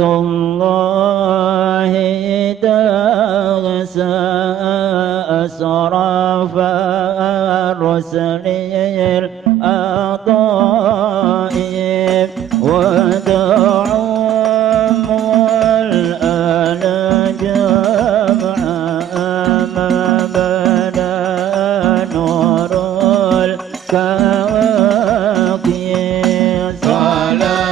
الله تغسى أسراف الرسل الأطائب ودعوم والآل جمعا ما بدا نور الكواكب صلاة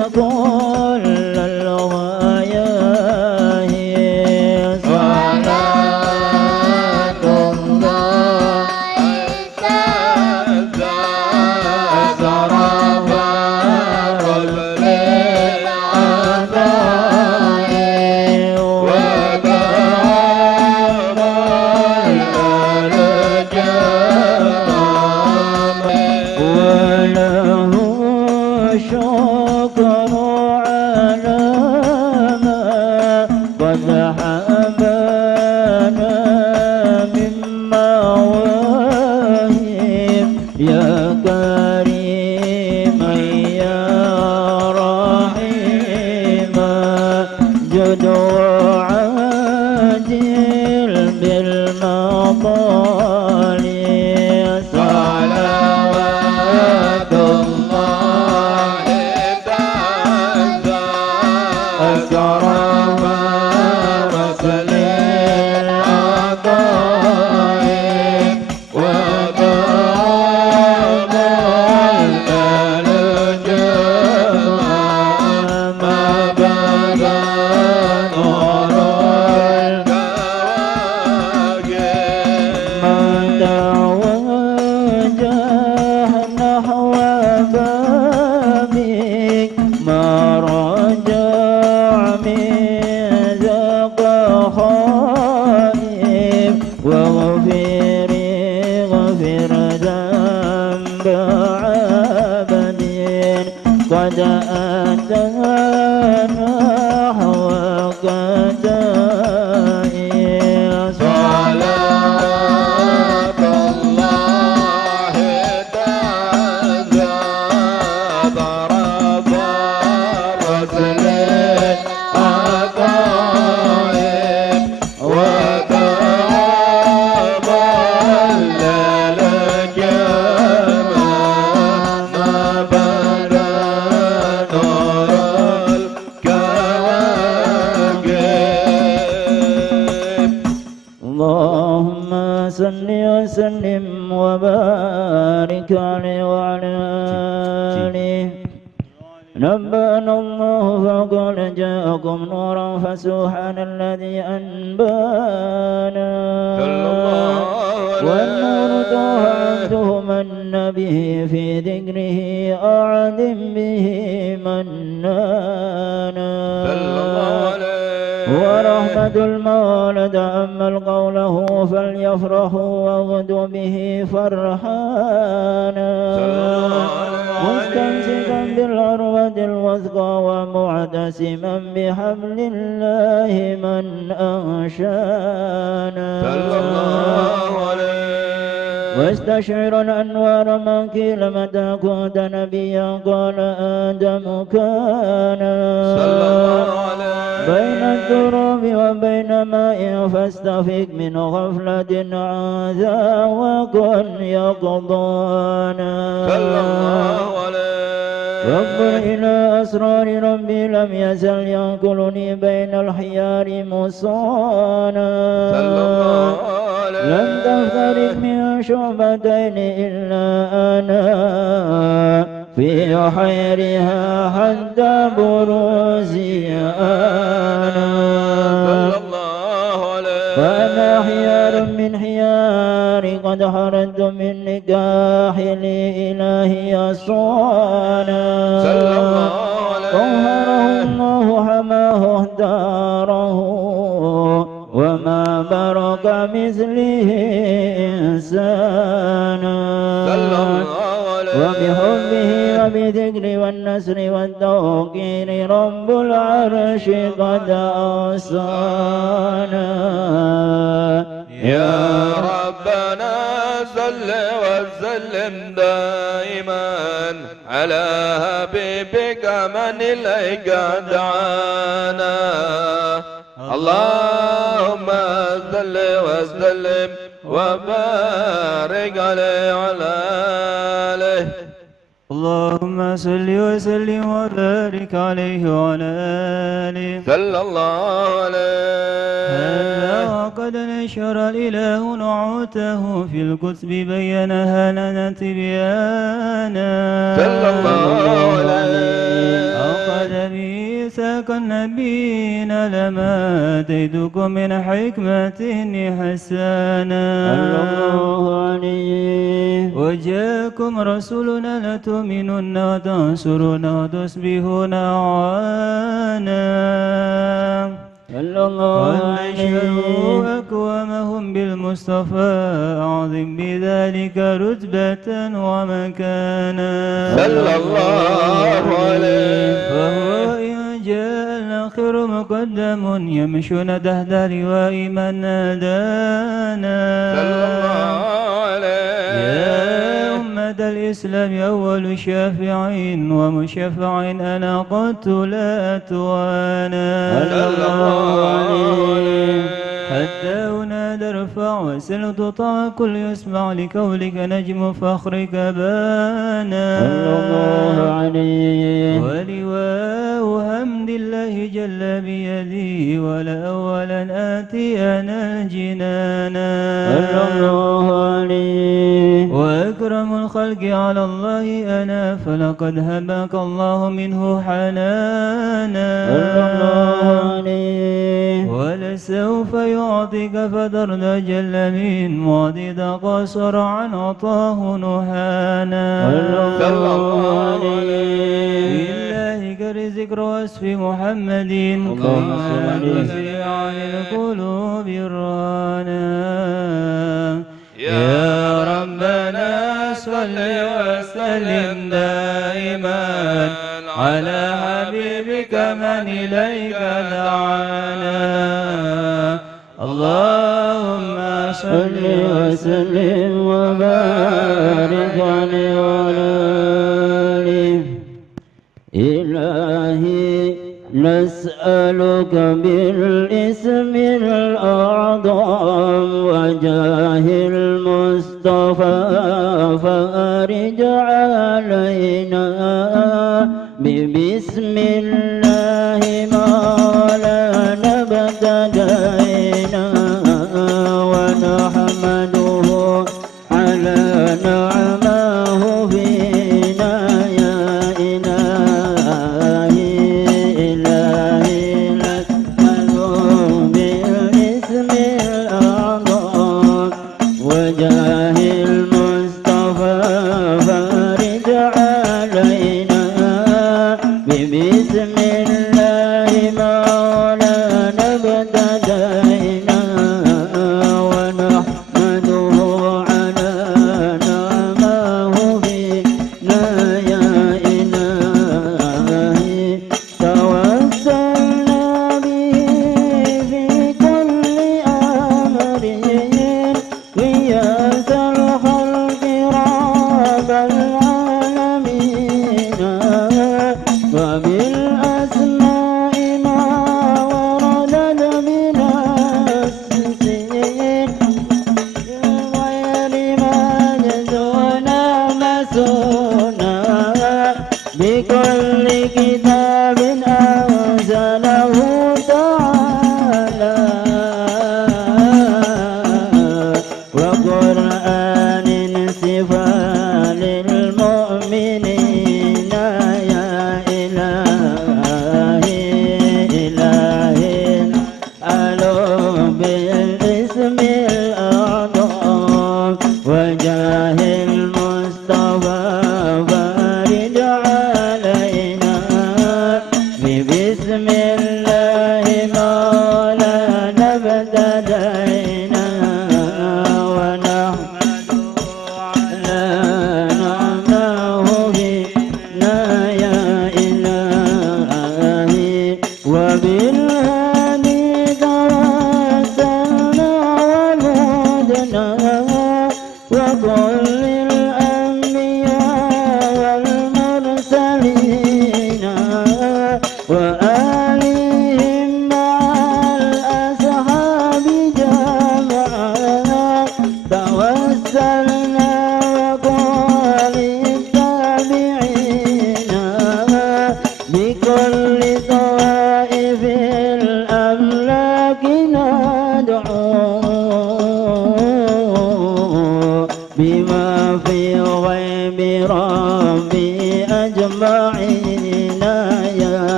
الله ما رجع من وسلم وبارك عليه وعلى آله. نبأنا الله فقال جاءكم نورا فسبحان الذي أنبانا والنور طه من به في ذكره أعظم به منانا ورحمة المولى تأمل قوله فليفرحوا واغدوا به فرحانا مستمسكا بالعروة الوثقى ومعتصما بحبل الله من أنشانا واستشعر الأنوار ما قيل متى كنت نبيا قال آدم كان بين التراب وبين ماء فاستفق من غفلة عاذا وكن يقضانا وانظر إلى أسرار ربي لم يزل ينقلني بين الحيار مصانا لم تفترق من شعبتين إلا أنا في حيرها حتى بروزي أنا فأنا حيار من حياري قد حرمت من نكاح لإلهي صانا طهره الله حماه اهداره وما برق مثله إنسانا وبحبه وبذكر والنسر والتوقير رب العرش قد أوصانا يا ربنا صل وسلم دائما على حبيبك من إليك دعانا اللهم صل وسلم وبارك عليه وعلى آله. اللهم صل وسلم وبارك عليه وعلى آله صلى الله عليه. هلا وقد نشر الإله نعوته في الكتب بينها لنا تبيانا صلى الله عليه. أخذ ميثاق النبيين لما آتيتكم من حكمة حسانا الله عليه. وجاءكم رسولنا لتؤمنن وتنصرون وتصبحون عوانا ونشروا أكوامهم بالمصطفى أعظم بذلك رتبة ومكانا صلى الله عليه. فهو إن جاء الآخر مقدم يمشون تحت لواء من نادانا صلى الله عليه. يا أمة الإسلام أول شافع ومشفع أنا قد لا أتوانا صلى الله عليه. حتى أنادى ارفع وسل تطاع كل يسمع لكونك نجم فخرك بانا صلى الله عليه. ولواء حمد الله جل بيدي ولا أولا آتي أنا الجنانا صلى الله عليه. وأكرم الخلق على الله أنا فلقد هبك الله منه حنانا صلى الله عليه. ولسوف يعطيك فدرد جل من معدد قصر عن عطاه نهانا صلى الله عليه. لله كرزق وصف محمد اللهم صل كما عن القلوب الرانا يا ربنا صل وسلم دائما على حبيبك من إليك دعانا اللهم صل وسلم وبارك عليه وعلى آله. إلهي نسألك بالاسم الأعظم وجاه المصطفى فأرج علينا ببسم الله مولانا ابتدينا ونحمده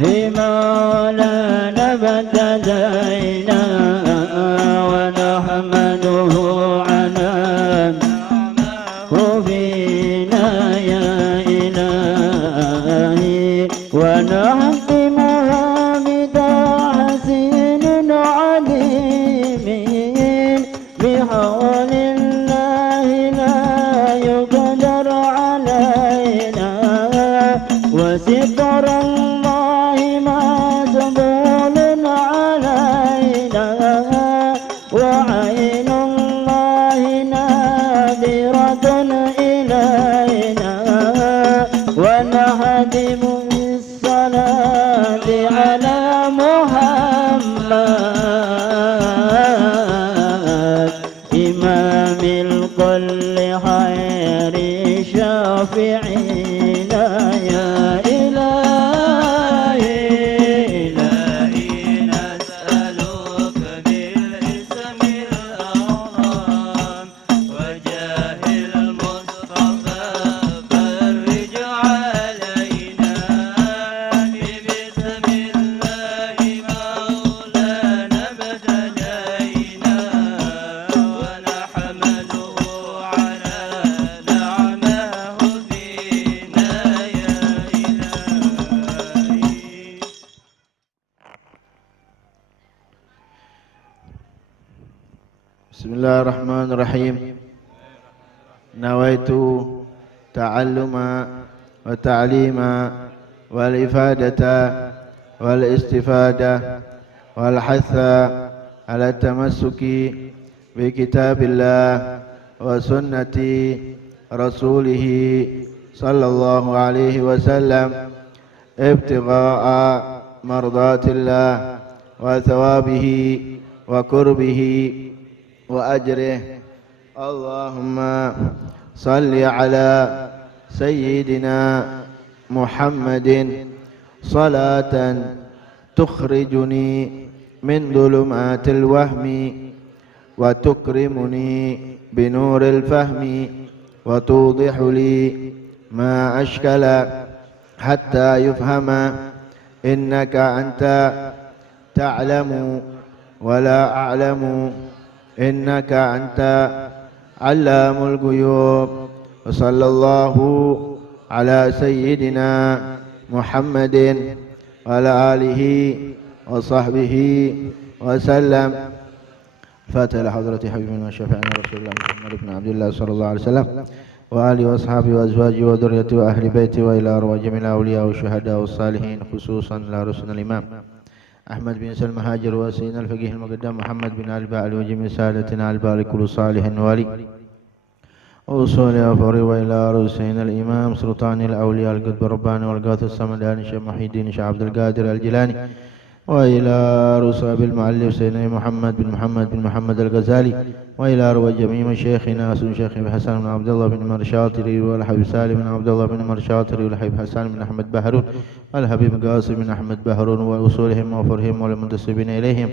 مولانا ابتدينا ونحمده على رفينا يا إلهي ونحكمها بتحسين عليم بحول الله لا يقدر علينا وستر الله مقبول علينا وعين الله نادرة إلينا ونهدم بالصلاة على محمد إمام الكل خير شافعينا يا إلهي نسألك بالاسم الأعظم وجاه المصطفى فرج علينا ببسم الله مولانا ابتدينا ونحمده على نعمه فينا يا إلهي. بسم الله الرحمن الرحيم. نويت تعلم وتعليم والإفادة والاستفادة والحث على التمسك بكتاب الله وسنة رسوله صلى الله عليه وسلم ابتغاء مرضات الله وثوابه وقربه وأجره. اللهم صل على سيدنا محمد صلاة تخرجني من ظلمات الوهم وتكرمني بنور الفهم وتوضح لي ما أشكل حتى يفهم إنك أنت تعلم ولا أعلم إنك أنت علام الغيوب. وصلى الله على سيدنا محمد وعلى آله وصحبه وسلم. فاتح لحضرة حبيبنا وشفيعنا رسول الله محمد بن عبد الله صلى الله عليه وسلم وآله وأصحابه وأزواجه وذريته وأهل بيته وإلى أرواح جميع الأولياء والشهداء والصالحين خصوصا إلى رسولنا الإمام أحمد بن سلمى هاجر وسيدنا الفقيه المقدم محمد بن الباعل وجميع سادتنا البارك كل صالح والي وصول أفر وإلى رسولنا الإمام سلطان الأولياء القطب الرباني والغوث السمداني شيخ محي الدين شيخ عبد القادر الجيلاني وإلى رسول المؤلف سيدنا محمد بن محمد الغزالي وإلى روى جميع شيخنا شيخ حسن بن عبد الله بن مرشاطري والحبيب سالم بن عبد الله بن مرشاطري والحبيب حسن بن أحمد بهرون والحبيب قاسم بن أحمد بهرون وأصولهم وفرهم والمنتسبين إليهم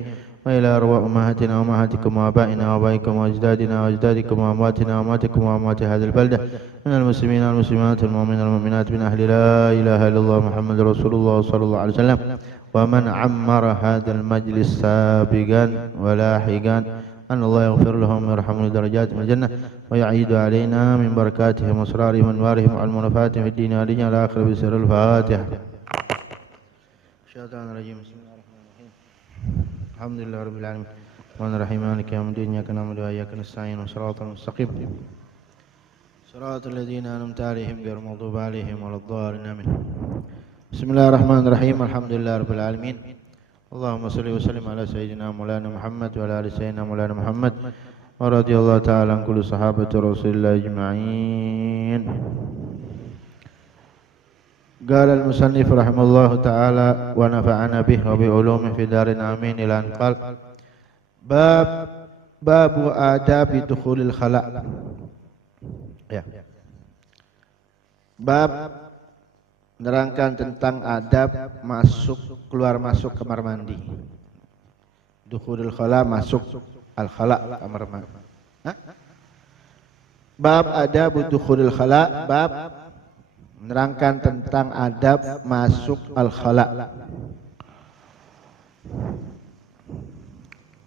وإلى روى أمهاتنا وأمهاتكم وآبائنا وآبائكم وأجدادنا وأجدادكم وأمواتنا وأمواتكم وأموات هذه البلدة من المسلمين والمسلمات والمؤمنين والمؤمنات من أهل لا إله إلا الله محمد رسول الله صلى الله عليه وسلم ومن عمر هذا المجلس سابقا ولاحقا أن الله يغفر لهم ويرحمهم درجات من الجنة ويعيد علينا من بركاتهم وأسرارهم وأنوارهم والمنفاتهم في الدين والدنيا والآخرة بسر الفاتحة. الشيطان الرجيم. بسم الله الرحمن الرحيم. الحمد لله رب العالمين الرحمن الرحيم مالك يوم الدين إياك نعبد وإياك نستعين صراط المستقيم صراط الذين أنعمت عليهم غير المغضوب عليهم ولا الضالين آمين. بسم الله الرحمن الرحيم. الحمد لله رب العالمين. اللهم صل وسلم على سيدنا مولانا محمد وعلى آل سيدنا مولانا محمد ورضي الله تعالى عن كل صحابة رسول الله أجمعين. قال المصنف رحمه الله تعالى ونفعنا به وبعلومه في دار آمين إلى أن قال باب آداب دخول الخلاء. Ya. Bab menerangkan tentang adab keluar masuk kamar mandi. Dukhulul khala, masuk al-khala, kamar mandi. Bab adab dukhulul khala, bab menerangkan tentang adab masuk al-khala.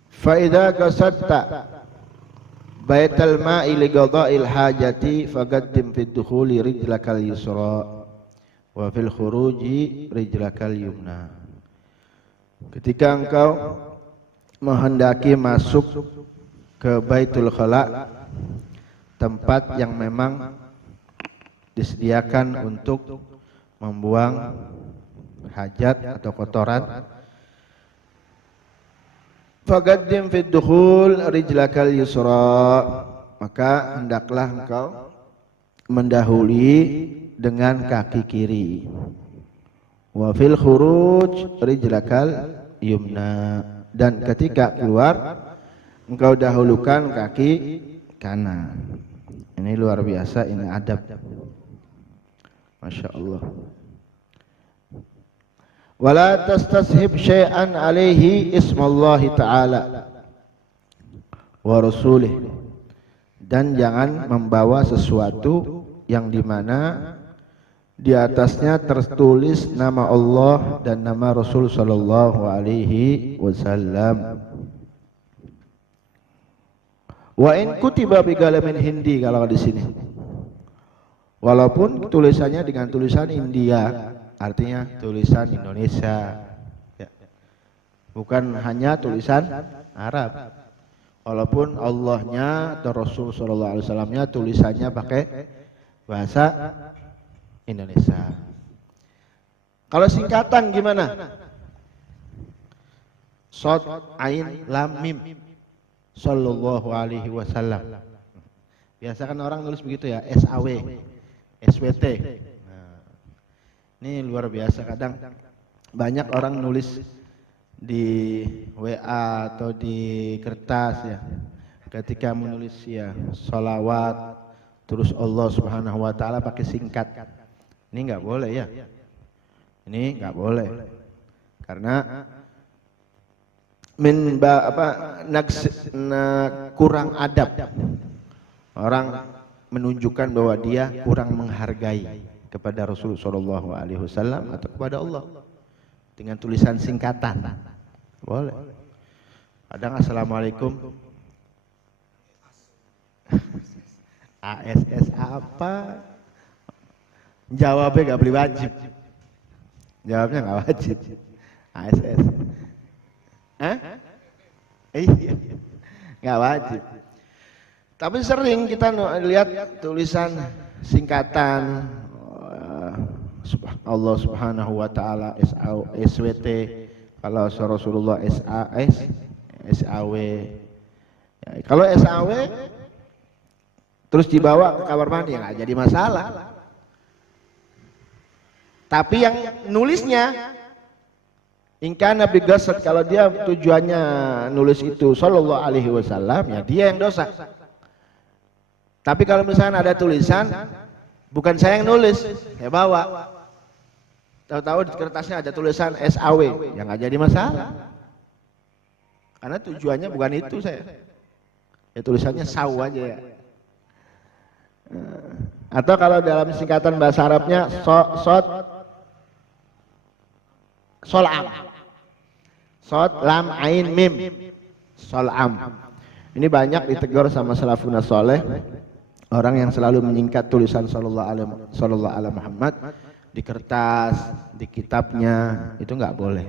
Fa idza qasadta baital ma'i li qada'il hajati faqaddim fi dukhuli rijlakal yusra wa fil khuruji rijlakal yumna. Ketika engkau menghendaki masuk ke Baitul Khala, tempat yang memang disediakan untuk membuang hajat atau kotoran, faqaddim fid dukhul rijlakal yusra, maka hendaklah engkau mendahului dengan kaki kiri. Wa fil khuruj rijlakal yumna, dan ketika keluar engkau dahulukan kaki kanan. Ini luar biasa, ini adab. Masya Allah. Wala tastashib syai'an alaihi ismallahi ta'ala wa rasulih, dan jangan membawa sesuatu yang dimana di atasnya tertulis nama Allah dan nama Rasul sallallahu alaihi wasallam. Wa in kutiba bi qalamin hindi, kalau di sini walaupun tulisannya dengan tulisan India, artinya tulisan Indonesia ya. Bukan hanya tulisan Arab. Walaupun Allahnya atau Rasul sallallahu alaihi wasallamnya tulisannya pakai bahasa Indonesia. Kalau singkatan gimana? Shad, ain, lam, mim. Sallallahu alaihi wasallam. Biasa kan orang nulis begitu ya, SAW, SWT. Nah, ini luar biasa, kadang banyak orang nulis di WA atau di kertas ya. Ketika menulis ya sholawat terus Allah Subhanahu wa taala pakai singkat. Ini enggak boleh ya. Ini enggak boleh. Karena kurang adab. Orang menunjukkan bahwa dia kurang menghargai kepada Rasulullah sallallahu alaihi wasallam atau kepada Allah dengan tulisan singkatan. Boleh. Kadang assalamualaikum. ASS apa? Jawabnya nggak beli wajib. Jawabnya nggak wajib. ASS. Iya, nggak wajib. Tapi sering kita lihat tulisan singkatan Allah Subhanahu wa taala SWT, kalau Rasulullah SAS, SAW. Ya, kalau SAW terus dibawa ke kamar mandi nggak jadi masalah. Tapi yang nulisnya ingkar Nabi Gasad, kalau dia tujuannya nulis itu sallallahu alaihi wasallam, ya dia yang dosa. Tapi kalau misalnya ada tulisan bukan saya yang nulis, saya bawa, tahu-tahu di kertasnya ada tulisan SAW, ya nggak jadi masalah. Karena tujuannya bukan itu saya. Ya tulisannya saw aja ya. Atau kalau dalam singkatan bahasa Arabnya solam, sod, lam, ain, mim, solam. Ini banyak ditegur sama salafun saleh, orang yang selalu menyingkat tulisan sallallahu alaihi Muhammad di kertas, di kitabnya, itu nggak boleh.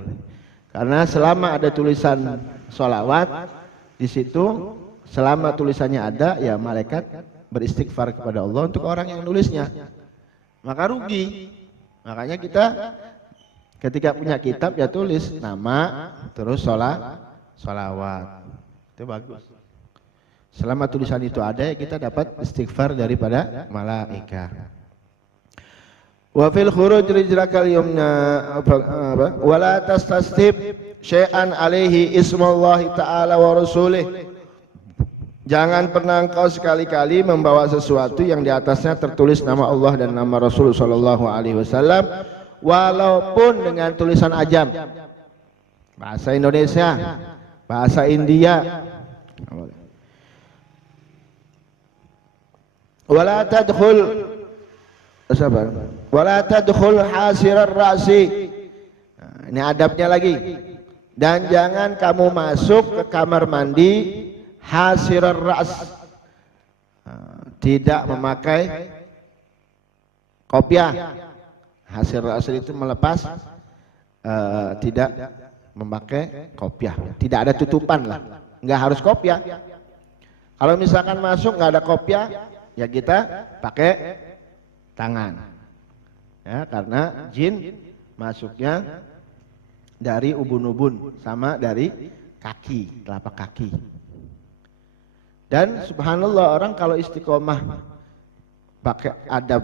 Karena selama ada tulisan sholawat di situ, selama tulisannya ada, ya malaikat beristighfar kepada Allah untuk orang yang nulisnya, maka rugi. Makanya kita ketika punya kitab ya tulis nama terus sholawat, itu bagus. Selama tulisan itu ada, ya kita dapat istighfar daripada malaikat. Wa fil khuruj rijlakal yumna wa la tastasthib syai'an alaihi ismullahi ta'ala wa rasulih. Jangan pernah engkau sekali-kali membawa sesuatu yang di atasnya tertulis nama Allah dan nama Rasul sallallahu alaihi wasallam, walaupun dengan tulisan ajam, bahasa Indonesia, bahasa India. Wala tadkhul Sabar. Wala tadkhul hasirar ra'si. Nah, ini adabnya lagi. Dan jangan kamu masuk ke kamar mandi hasirar ra's. Tidak memakai kopiah. Hasir ra's itu melepas, tidak memakai kopiah. Tidak ada tutupan lah. Nggak harus kopiah. Kalau misalkan masuk nggak ada kopiah, ya kita pakai tangan. Ya, karena jin masuknya dari ubun-ubun sama dari kaki, telapak kaki. Dan subhanallah, orang kalau istiqomah pakai adab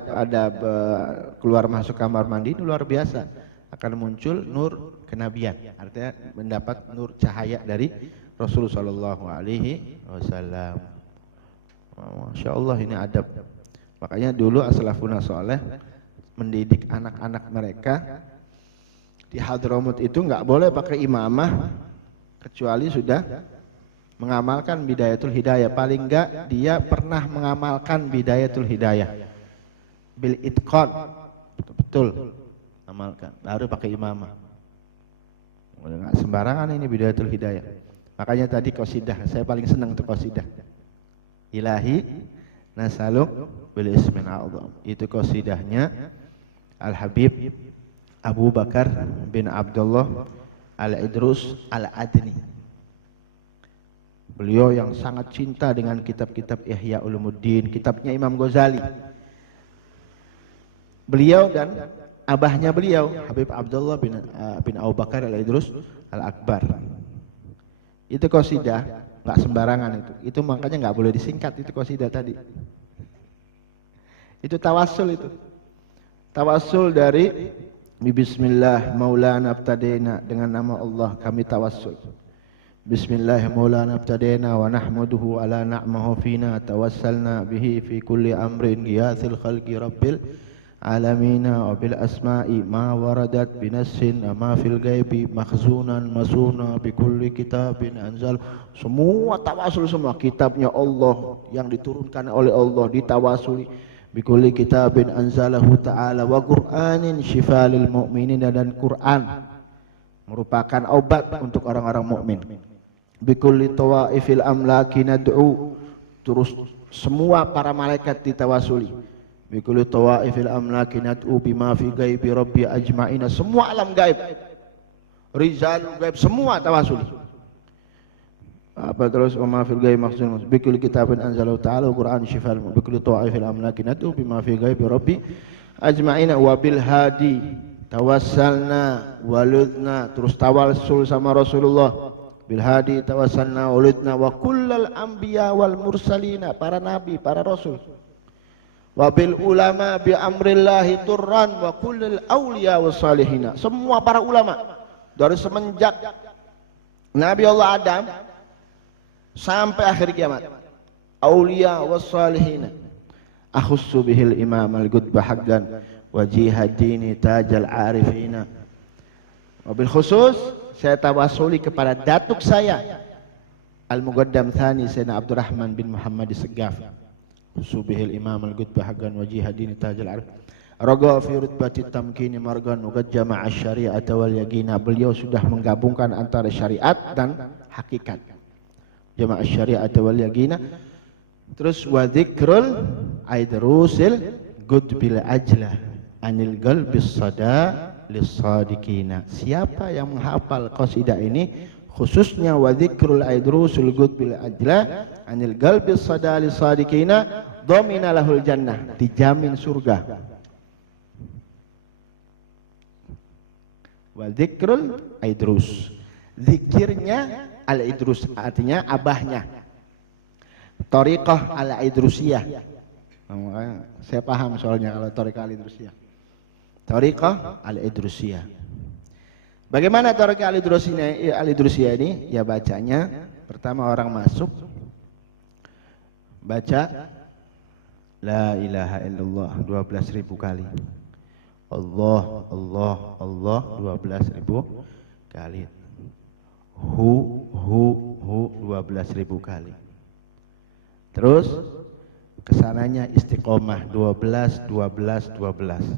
keluar masuk kamar mandi itu luar biasa, akan muncul nur kenabian, artinya mendapat nur cahaya dari Rasulullah Shallallahu Alaihi Wasallam. Masya Allah, ini adab. Makanya dulu as-salafun saleh mendidik anak-anak mereka di Hadramut itu nggak boleh pakai imamah kecuali sudah mengamalkan bidayatul hidayah. Paling enggak dia pernah mengamalkan bidayatul hidayah bil itqan, betul amalkan, baru pakai imamah. Nggak sembarangan ini bidayatul hidayah. Makanya tadi qasidah, saya paling senang tuh qasidah ilahi nasaluk bil ismin a'zam. Itu qasidahnya Al-Habib Abu Bakar bin Abdullah Al-Idrus Al-Adni. Beliau yang sangat cinta dengan kitab-kitab Ihya Ulumuddin, kitabnya Imam Ghazali. Beliau dan abahnya beliau, Habib Abdullah bin Abu Bakar Al-Idrus Al-Akbar. Itu qasidah, nggak sembarangan itu. Itu makanya nggak boleh disingkat itu qasidah tadi. Itu tawassul itu. Tawassul dari Bismillah Maulana abtadaina, dengan nama Allah kami tawassul. Bismillah Maulana abtadaina wa nahmaduhu ala na'mahu fina tawassalna bihi fi kulli amrin giyathil khalqi rabbil alamina wa bil asma'i ma waradat binassin ma fil ghaibi makhzunan masuna bi kulli kitabin anzal. Semua tawassul, semua kitabnya Allah yang diturunkan oleh Allah ditawasuli. Bi kulli kitabin anzalahu ta'ala wa qur'anin shifaa lil mu'minin, dan Quran merupakan obat untuk orang-orang mukmin. Bi kulli tawaifil amlaki nad'u, terus semua para malaikat ditawasuli. Bi kulli tawaifil amlaki nad'u bima fi ghaibi rabbi ajma'ina, semua alam gaib, rizal gaib semua tawasuli. Apa terus ma fil ghaib maksudnya bi kulli kitabin anzalahu ta'ala Qur'an syifal bi kulli ta'ifil amlaki natu bima fi ghaibi rabbi ajma'ina wa bil hadi tawassalna waludna, terus tawassul sama Rasulullah. Bil hadi tawassalna waludna wa kullal anbiya wal mursalina, para nabi, para rasul. Wa bil ulama bi amrillahi turran wa kullal awliya was salihina, semua para ulama dari semenjak Nabi Allah Adam sampai akhir kiamat. Aulia wassalihina akhussu bihil imam al-gudba haqqan wajihadini tajal arifina. Wabil khusus saya tawasuli kepada datuk saya Al-Muqaddam Thani Sayyidina Abdurrahman bin Muhammad Segaf. Akhussu bihil imam al-gudba haqqan wajihadini tajal arif. Raga fi rutbati tamkini margan wa jama'a syari'ata wal yaqina. Beliau sudah menggabungkan antara syariat dan hakikat. Jamaah syariat wal yaqina. Terus wa dzikrul aidrusil gudbil ajla anil qalbis sada lis sadiqina. Siapa yang menghafal qasidah ini, khususnya wa dzikrul aidrusil gudbil ajla anil qalbis sada lis sadiqina, dhamina lahul jannah, dijamin surga. Wa dzikrul aidrus, zikirnya Al-Idrus, artinya abahnya. Thariqah Al-Idrusiyah. Saya paham soalnya kalau Thariqah Al-Idrusiyah. Thariqah Al-Idrusiyah. Bagaimana Thariqah Al-Idrusiyah ini? Ya bacanya, pertama orang masuk baca La ilaha illallah 12.000 kali. Allah, Allah, Allah 12.000 kali. Hu 12.000 kali. Terus kesananya istiqomah 12 12 12.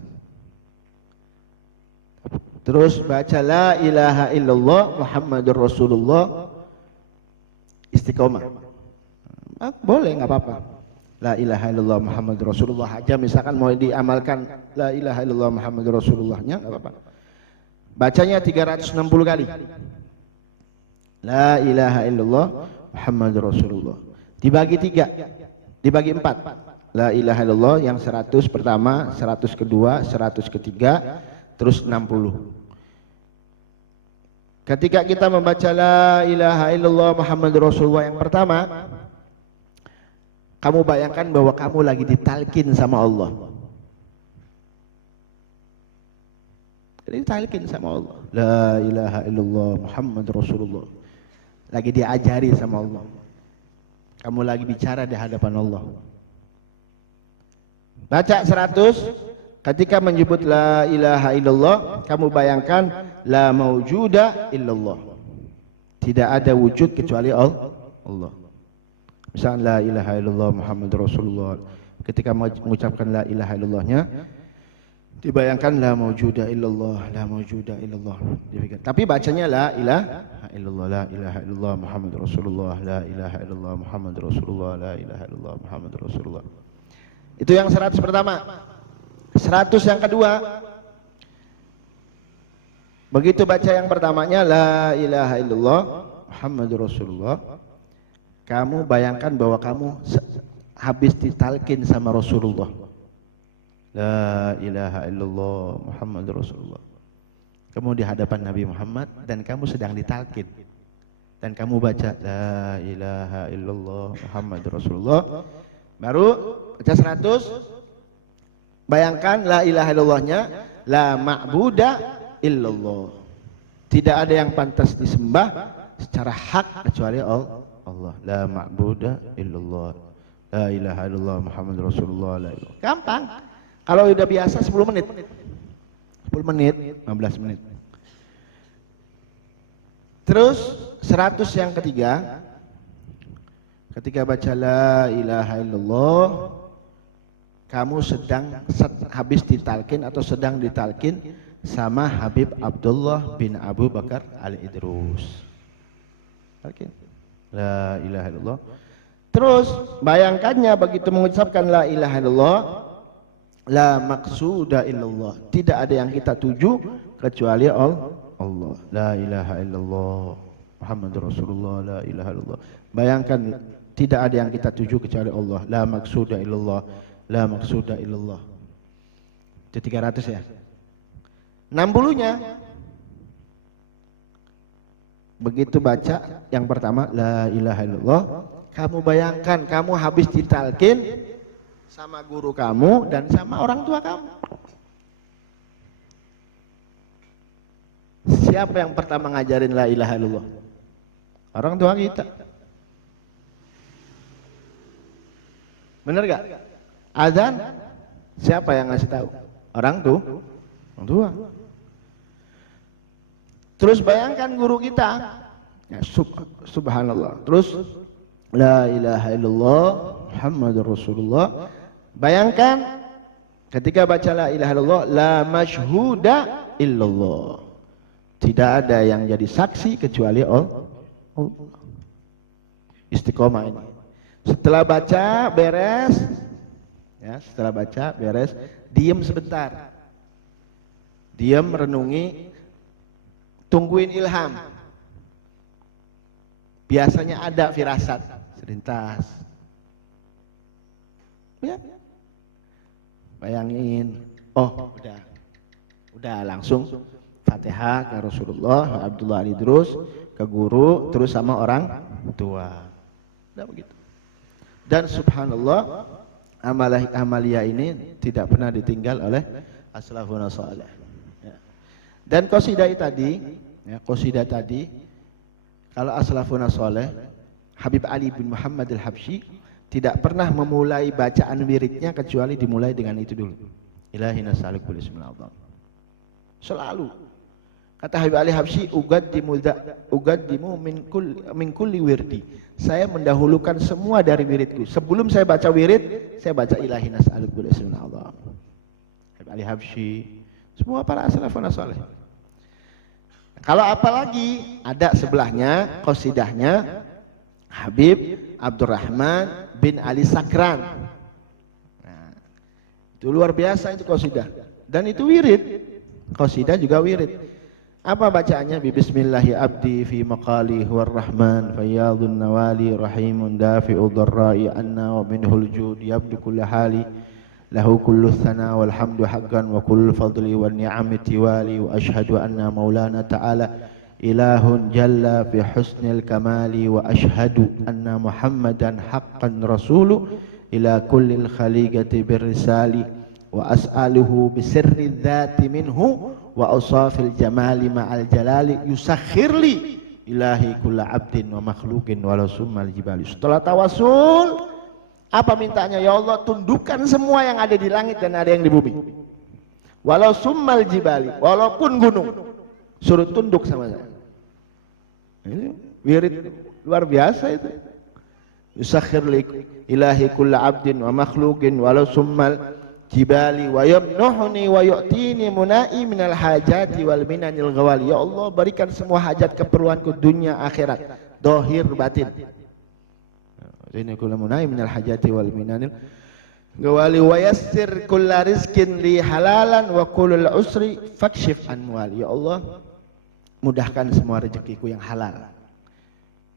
Terus baca la ilaha illallah Muhammadur Rasulullah, istiqomah. Boleh, nggak apa-apa. La ilaha illallah Muhammadur Rasulullah aja misalkan mau diamalkan la ilaha illallah Muhammadur Rasulullahnya, nggak apa-apa. Bacanya 360 kali. La ilaha illallah Muhammadur Rasulullah. Dibagi 3, dibagi 4. La ilaha illallah yang 100 pertama, 100 kedua, 100 ketiga, terus 60. Ketika kita membaca la ilaha illallah Muhammadur Rasulullah yang pertama, kamu bayangkan bahwa kamu lagi ditalkin sama Allah. Ditalkin sama Allah. La ilaha illallah Muhammadur Rasulullah. Lagi diajari sama Allah. Kamu lagi bicara di hadapan Allah. Baca 100. Ketika menyebut la ilaha illallah, kamu bayangkan la maujuda illallah. Tidak ada wujud kecuali Allah. Misalnya la ilaha illallah Muhammadur Rasulullah. Ketika mengucapkan la ilaha illallahnya, dibayangkan la maujuda illallah, la maujuda illallah. Tapi bacanya la ilaha illallah, la ilaha illallah Muhammadur Rasulullah, la ilaha illallah Muhammadur Rasulullah, la ilaha illallah Muhammadur Rasulullah. Itu yang 100 pertama. 100 yang kedua, begitu baca yang pertamanya la ilaha illallah Muhammadur Rasulullah, kamu bayangkan bahwa kamu habis ditalkin sama Rasulullah. La ilaha illallah Muhammadur Rasulullah. Kamu di hadapan Nabi Muhammad dan kamu sedang ditalkin. Dan kamu baca la ilaha illallah Muhammadur Rasulullah. Baru baca 100. Bayangkan la ilaha illallahnya, la ma'buda illallah. Tidak ada yang pantas disembah secara hak kecuali Allah. La ma'buda illallah. La ilaha illallah Muhammadur Rasulullah. La ilaha. Gampang. Kalau udah biasa 10 menit. 10 menit, 15 menit. Terus 100 yang ketiga, ketika baca la ilaha illallah, kamu sedang habis ditalkin atau sedang ditalkin sama Habib Abdullah bin Abu Bakar Al-Idrus. Talkin. La ilaha illallah. Terus bayangkannya begitu mengucapkan la ilaha illallah, la maqsuda illallah. Tidak ada yang kita tuju kecuali Allah. La ilaha illallah Muhammadur Rasulullah, la ilaha illallah. Bayangkan tidak ada yang kita tuju kecuali Allah. La maqsuda illallah, la maqsuda illallah. Itu 300 ya. 60-nya begitu baca yang pertama la ilaha illallah, kamu bayangkan kamu habis ditalkin sama guru kamu dan sama orang tua kamu. Siapa yang pertama ngajarin la ilaha illallah? Orang tua kita. Bener gak? Azan siapa yang ngasih tahu? Orang tua. Terus bayangkan guru kita, ya, subhanallah. Terus la ilaha illallah Muhammadur Rasulullah. Bayangkan ketika baca la ilaha illallah, la masyhuda illallah. Tidak ada yang jadi saksi kecuali Allah. Istiqomah ini. Setelah baca beres, ya, setelah baca beres, diam sebentar. Diam renungi, tungguin ilham. Biasanya ada firasat selintas. Ya. Bayangin, oh udah langsung Fatihah ke Rasulullah, Abdullah Al-Idrus, ke guru, terus sama orang tua. Udah begitu. Dan subhanallah, amalia ini tidak pernah ditinggal oleh as-salafun salih. Ya. Dan qasidah tadi, kalau as-salafun salih, Habib Ali bin Muhammad Al-Habsyi tidak pernah memulai bacaan wiridnya kecuali dimulai dengan itu dulu. Ilahi nas'aluka bismillahirrahmanirrahim. Selalu. Kata Habib Ali Habsyi, ugaddimu min kulli wirdi. Saya mendahulukan semua dari wiridku. Sebelum saya baca wirid, saya baca ilahi nas'aluk bil ismi Allah. Habib Ali Habsyi, semua para salafun saleh. Kalau apalagi ada sebelahnya qasidahnya Habib Abdurrahman bin Ali Sakran. Nah, itu luar biasa itu qasidah. Dan itu wirid. Qasidah juga wirid. Apa bacaannya? Bismillahi abdi fi maqali huwar rahman fayyadun nawali rahimun dafi'u dharra'i anna wa minhul jud yabdu kulli hali lahu kullu thana walhamdu haqqan wa kullu fadli wan ni'ami tiwali wa ashhadu anna maulana ta'ala ilahun jalla fi husnil kamali wa ashhadu anna muhammadan haqqan rasulu ila kullil khaliqati birrisali wa as'aluhu bisirri dhati minhu wa awsafil jamali ma'al jalali yusakhirli ilahi kulla abdin wa makhlukin walau summal jibali. Setelah tawasul, apa mintanya? Ya Allah, tundukkan semua yang ada di langit dan ada yang di bumi, walau summal jibali, walaupun gunung, suruh tunduk sama saya. Ini wirid luar biasa itu. Yusakhirli ilahi kulla abdin wa makhlukin walau summal jibali wa yamnuhni wa yu'tini munai minal hajati wal minanil ghawali. Ya Allah, berikan semua hajat keperluanku dunia akhirat, dohir batin. Ini kullu munai minal hajati wal minanil ghawali wa yassir kulla rizqin li halalan wa kullul usri fakshif an muwali. Ya Allah, mudahkan semua rezekiku yang halal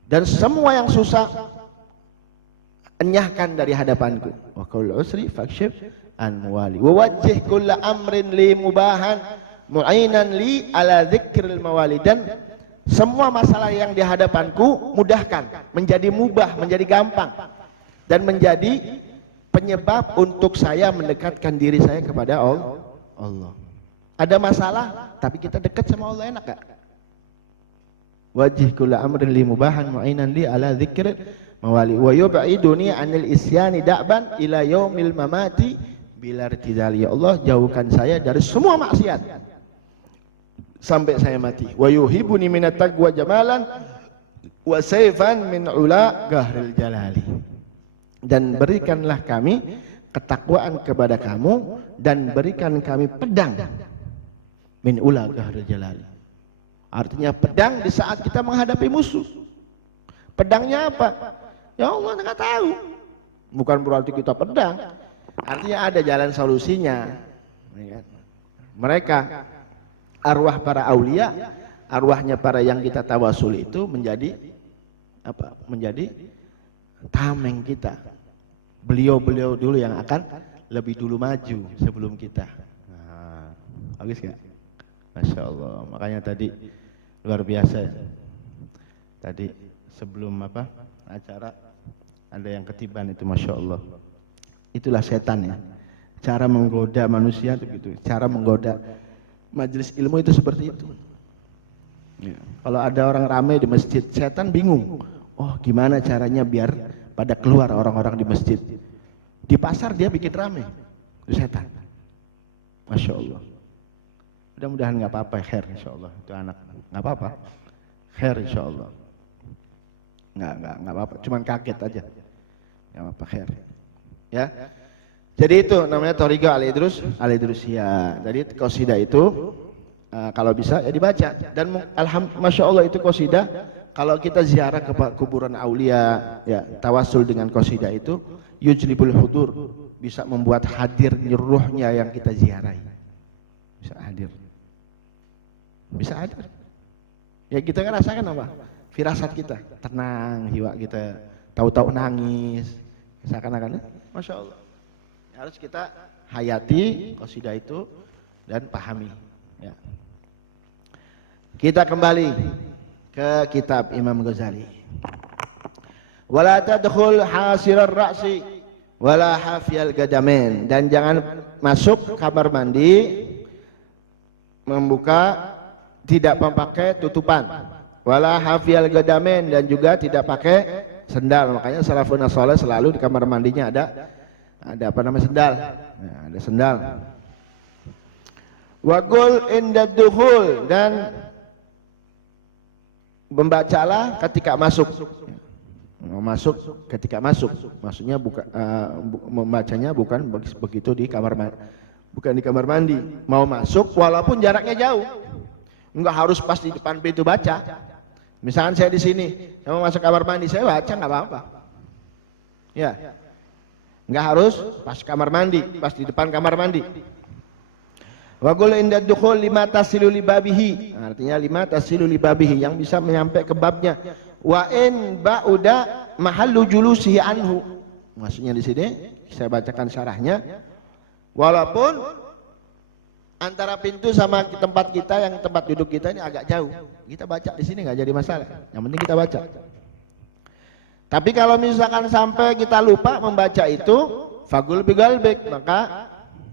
dan semua yang susah enyahkan dari hadapanku. Wa kullul usri fakshif anwali wa wajjih kulla amrin li mubahan mu'inan li ala dzikril mawali. Dan semua masalah yang di hadapanku mudahkan, menjadi mubah, menjadi gampang dan menjadi penyebab untuk saya mendekatkan diri saya kepada Allah. Ada masalah tapi kita dekat sama Allah, enak gak? Wajjih kulla amrin li mubahan mu'inan li ala dzikril mawali wa yub'iduni anil isyani da'ban ila yaumil mamati bila irtidali. Ya Allah, jauhkan saya dari semua maksiat sampai saya mati. Wa yuhibuni minat taqwa jamalan wa sayfan min ula gahril jalali. Dan berikanlah kami ketakwaan kepada kamu dan berikan kami pedang min ula gahril jalali. Artinya pedang di saat kita menghadapi musuh. Pedangnya apa? Ya Allah, enggak tahu. Bukan berarti kita pedang. Artinya ada jalan solusinya. Mereka arwah para aulia, arwahnya para yang kita tawasul itu menjadi apa? Menjadi tameng kita. Beliau-beliau dulu yang akan lebih dulu maju sebelum kita. Nah, bagus gak? Masya Allah. Makanya tadi luar biasa. Tadi sebelum apa acara ada yang ketiban itu, Masya Allah. Itulah setan ya, cara menggoda manusia itu gitu, cara menggoda majelis ilmu itu seperti itu ya. Kalau ada orang ramai di masjid, setan bingung, oh gimana caranya biar pada keluar orang-orang di masjid. Di pasar dia bikin ramai, itu setan. Masya Allah. Mudah-mudahan nggak apa-apa, khair insya Allah. Itu anak nggak apa-apa, khair insya Allah. Nggak apa-apa, cuman kaget aja, nggak apa-apa, khair. Ya, jadi itu namanya Thariqah Al-Idrusiyah. Jadi qasidah itu kalau bisa ya dibaca. Dan masya Allah itu qasidah kalau kita ziarah ke kuburan aulia, ya tawasul dengan qasidah itu yujlibul hudur, bisa membuat hadir ruhnya yang kita ziarahi. Bisa hadir. Ya kita kan rasakan apa? Firasat kita tenang, jiwa kita tahu-tahu nangis, seakan-akan. Masya Allah, harus kita hayati qasidah itu dan pahami ya. Kita kembali ke kitab Imam Ghazali. Wala tadkhul hasirar ra'si wala hafiyal gadamen. Dan jangan masuk kamar mandi membuka tidak memakai tutupan. Wala hafiyal gadamen, dan juga tidak pakai sendal. Makanya salafun saleh selalu di kamar mandinya ada apa namanya sendal. Nah, ada sendal. Wa qul inda dukhul, dan membacalah ketika masuk. Masuk ketika masuk, maksudnya bukan membacanya bukan begitu di kamar mandi, bukan di kamar mandi. Mau masuk walaupun jaraknya jauh, enggak harus pas di depan pintu baca. Misalkan saya di sini, saya mau masuk kamar mandi, saya baca nggak apa-apa. Ya, nggak harus pas kamar mandi, pas di depan kamar mandi. Wa qul inda dukhul lima tasilu li babihi, artinya lima tasilu li babihi, yang bisa menyampai ke babnya. Wa in ba'uda mahallu julusihi anhu, maksudnya di sini saya bacakan syarahnya, walaupun antara pintu sama tempat kita, yang tempat duduk kita ini agak jauh, kita baca di sini nggak jadi masalah, yang penting kita baca. Tapi kalau misalkan sampai kita lupa membaca itu, fagul bigalbik, maka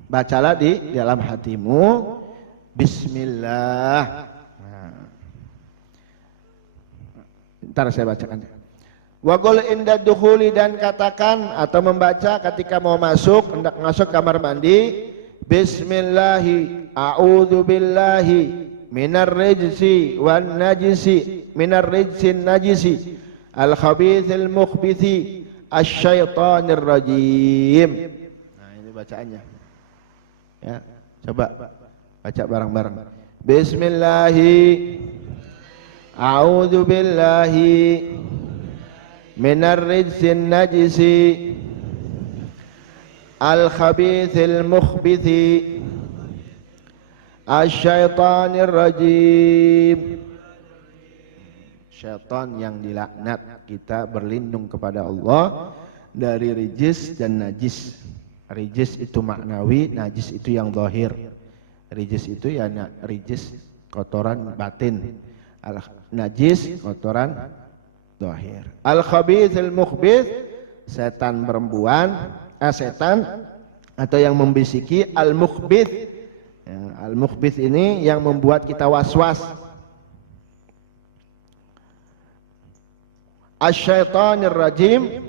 bacalah di dalam hatimu bismillah. Ntar saya bacakan. Wa qul inda dukhuli, dan katakan atau membaca ketika mau masuk, hendak masuk kamar mandi, bismillahi a'udzu billahi minar rijsi wan najisi minar rijsin najisi al khabithil mukhbithi asyaitonir rajim. Nah, ini bacaannya. Ya, coba baca bareng-bareng. Bismillahi a'udzu billahi minar rijsin najisi al khabithil mukhbithi asyaitonir rajim. Syaitan yang dilaknat, kita berlindung kepada Allah dari rijis dan najis. Rijis itu maknawi, najis itu yang zahir. Rijis itu ya rijis kotoran batin, najis kotoran zahir. Al khabithul mukhbith, setan perempuan, setan atau yang membisiki. Al mukhbith, ya, al mukhbith ini yang membuat kita was-was. Asyaitonir rajim,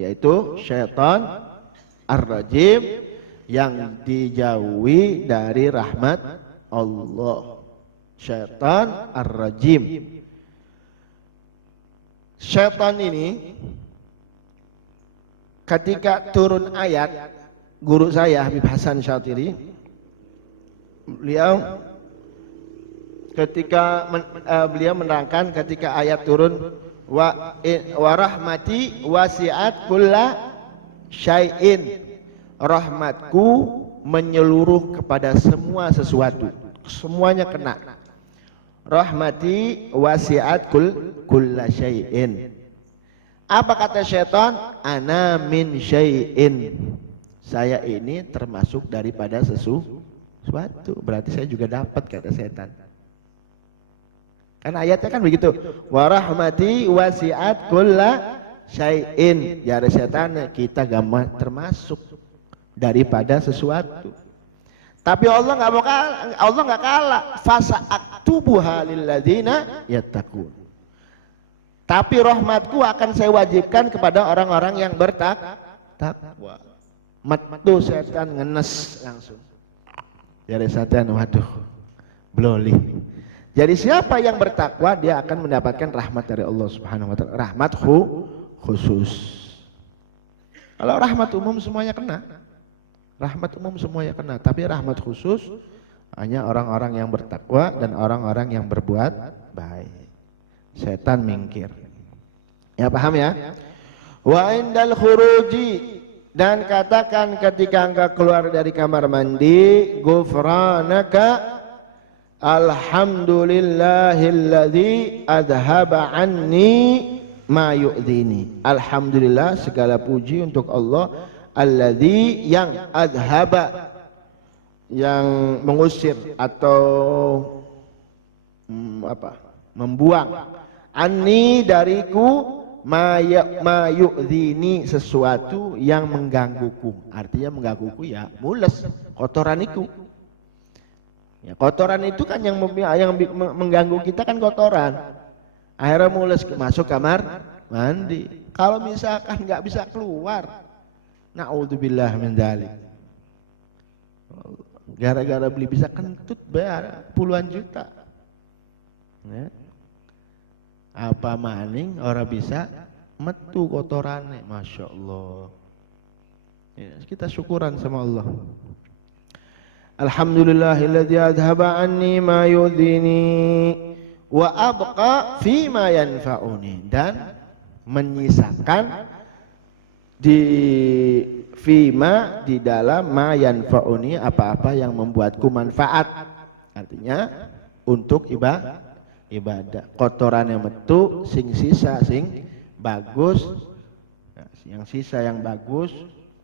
yaitu syaitan ar-rajim yang dijauhi dari rahmat Allah. Syaitan ar-rajim. Syaitan ini ketika turun ayat, guru saya Habib Hasan Syatiri, beliau ketika beliau menerangkan ketika ayat turun wa rahmati wasi'at kulla syai'in, rahmatku menyeluruh kepada semua sesuatu, semuanya kena. Rahmati wasi'at kulla syai'in. Apa kata syaitan? Ana min syai'in, saya ini termasuk daripada sesuatu. Berarti saya juga dapat, kata setan. Kan ayatnya kan begitu. Wa rahmati wasi'at kulla syai'in. Ya ada setan, kita gampang termasuk daripada sesuatu. Tapi Allah nggak mau kalah. Allah nggak kalah. Fasa'aktubuha lilladzina yattaqun. Tapi rahmatku akan saya wajibkan kepada orang-orang yang bertakwa. Matu setan ngenes langsung. Ya ada setan, waduh, bloli. Jadi siapa yang bertakwa, dia akan mendapatkan rahmat dari Allah Subhanahu wa taala. Rahmat khusus. Kalau rahmat umum semuanya kena. Rahmat umum semuanya kena, tapi rahmat khusus hanya orang-orang yang bertakwa dan orang-orang yang berbuat baik. Setan mingkir. Ya, paham ya? Wa indal khuruji, dan katakan ketika engkau keluar dari kamar mandi, ghufranaka alhamdulillahilladzi adhaba anni ma yu'dhini. Alhamdulillah, segala puji untuk Allah, alladzi, yang adhaba, yang mengusir atau membuang, anni, dariku, ma yu'dhini, sesuatu yang menggangguku. Artinya menggangguku ya mules, kotoraniku. Ya, kotoran itu kan yang mengganggu kita kan kotoran. Akhirnya mules masuk kamar mandi. Kalau misalkan nggak bisa keluar, na'udzubillah min dzalik. Gara-gara beli bisa kentut bayar puluhan juta. Ya. apa maning ora bisa metu kotorane, masya Allah. Ya, kita syukuran sama Allah. Alhamdulillahilladzi adhaba anni ma yudhini wa abqa fi ma yanfa'uni, dan menyisakan di fima di dalam ma yanfa'uni, apa-apa yang membuatku manfaat. Artinya untuk ibadah. Kotoran yang metu sing sisa sing bagus, yang sisa yang bagus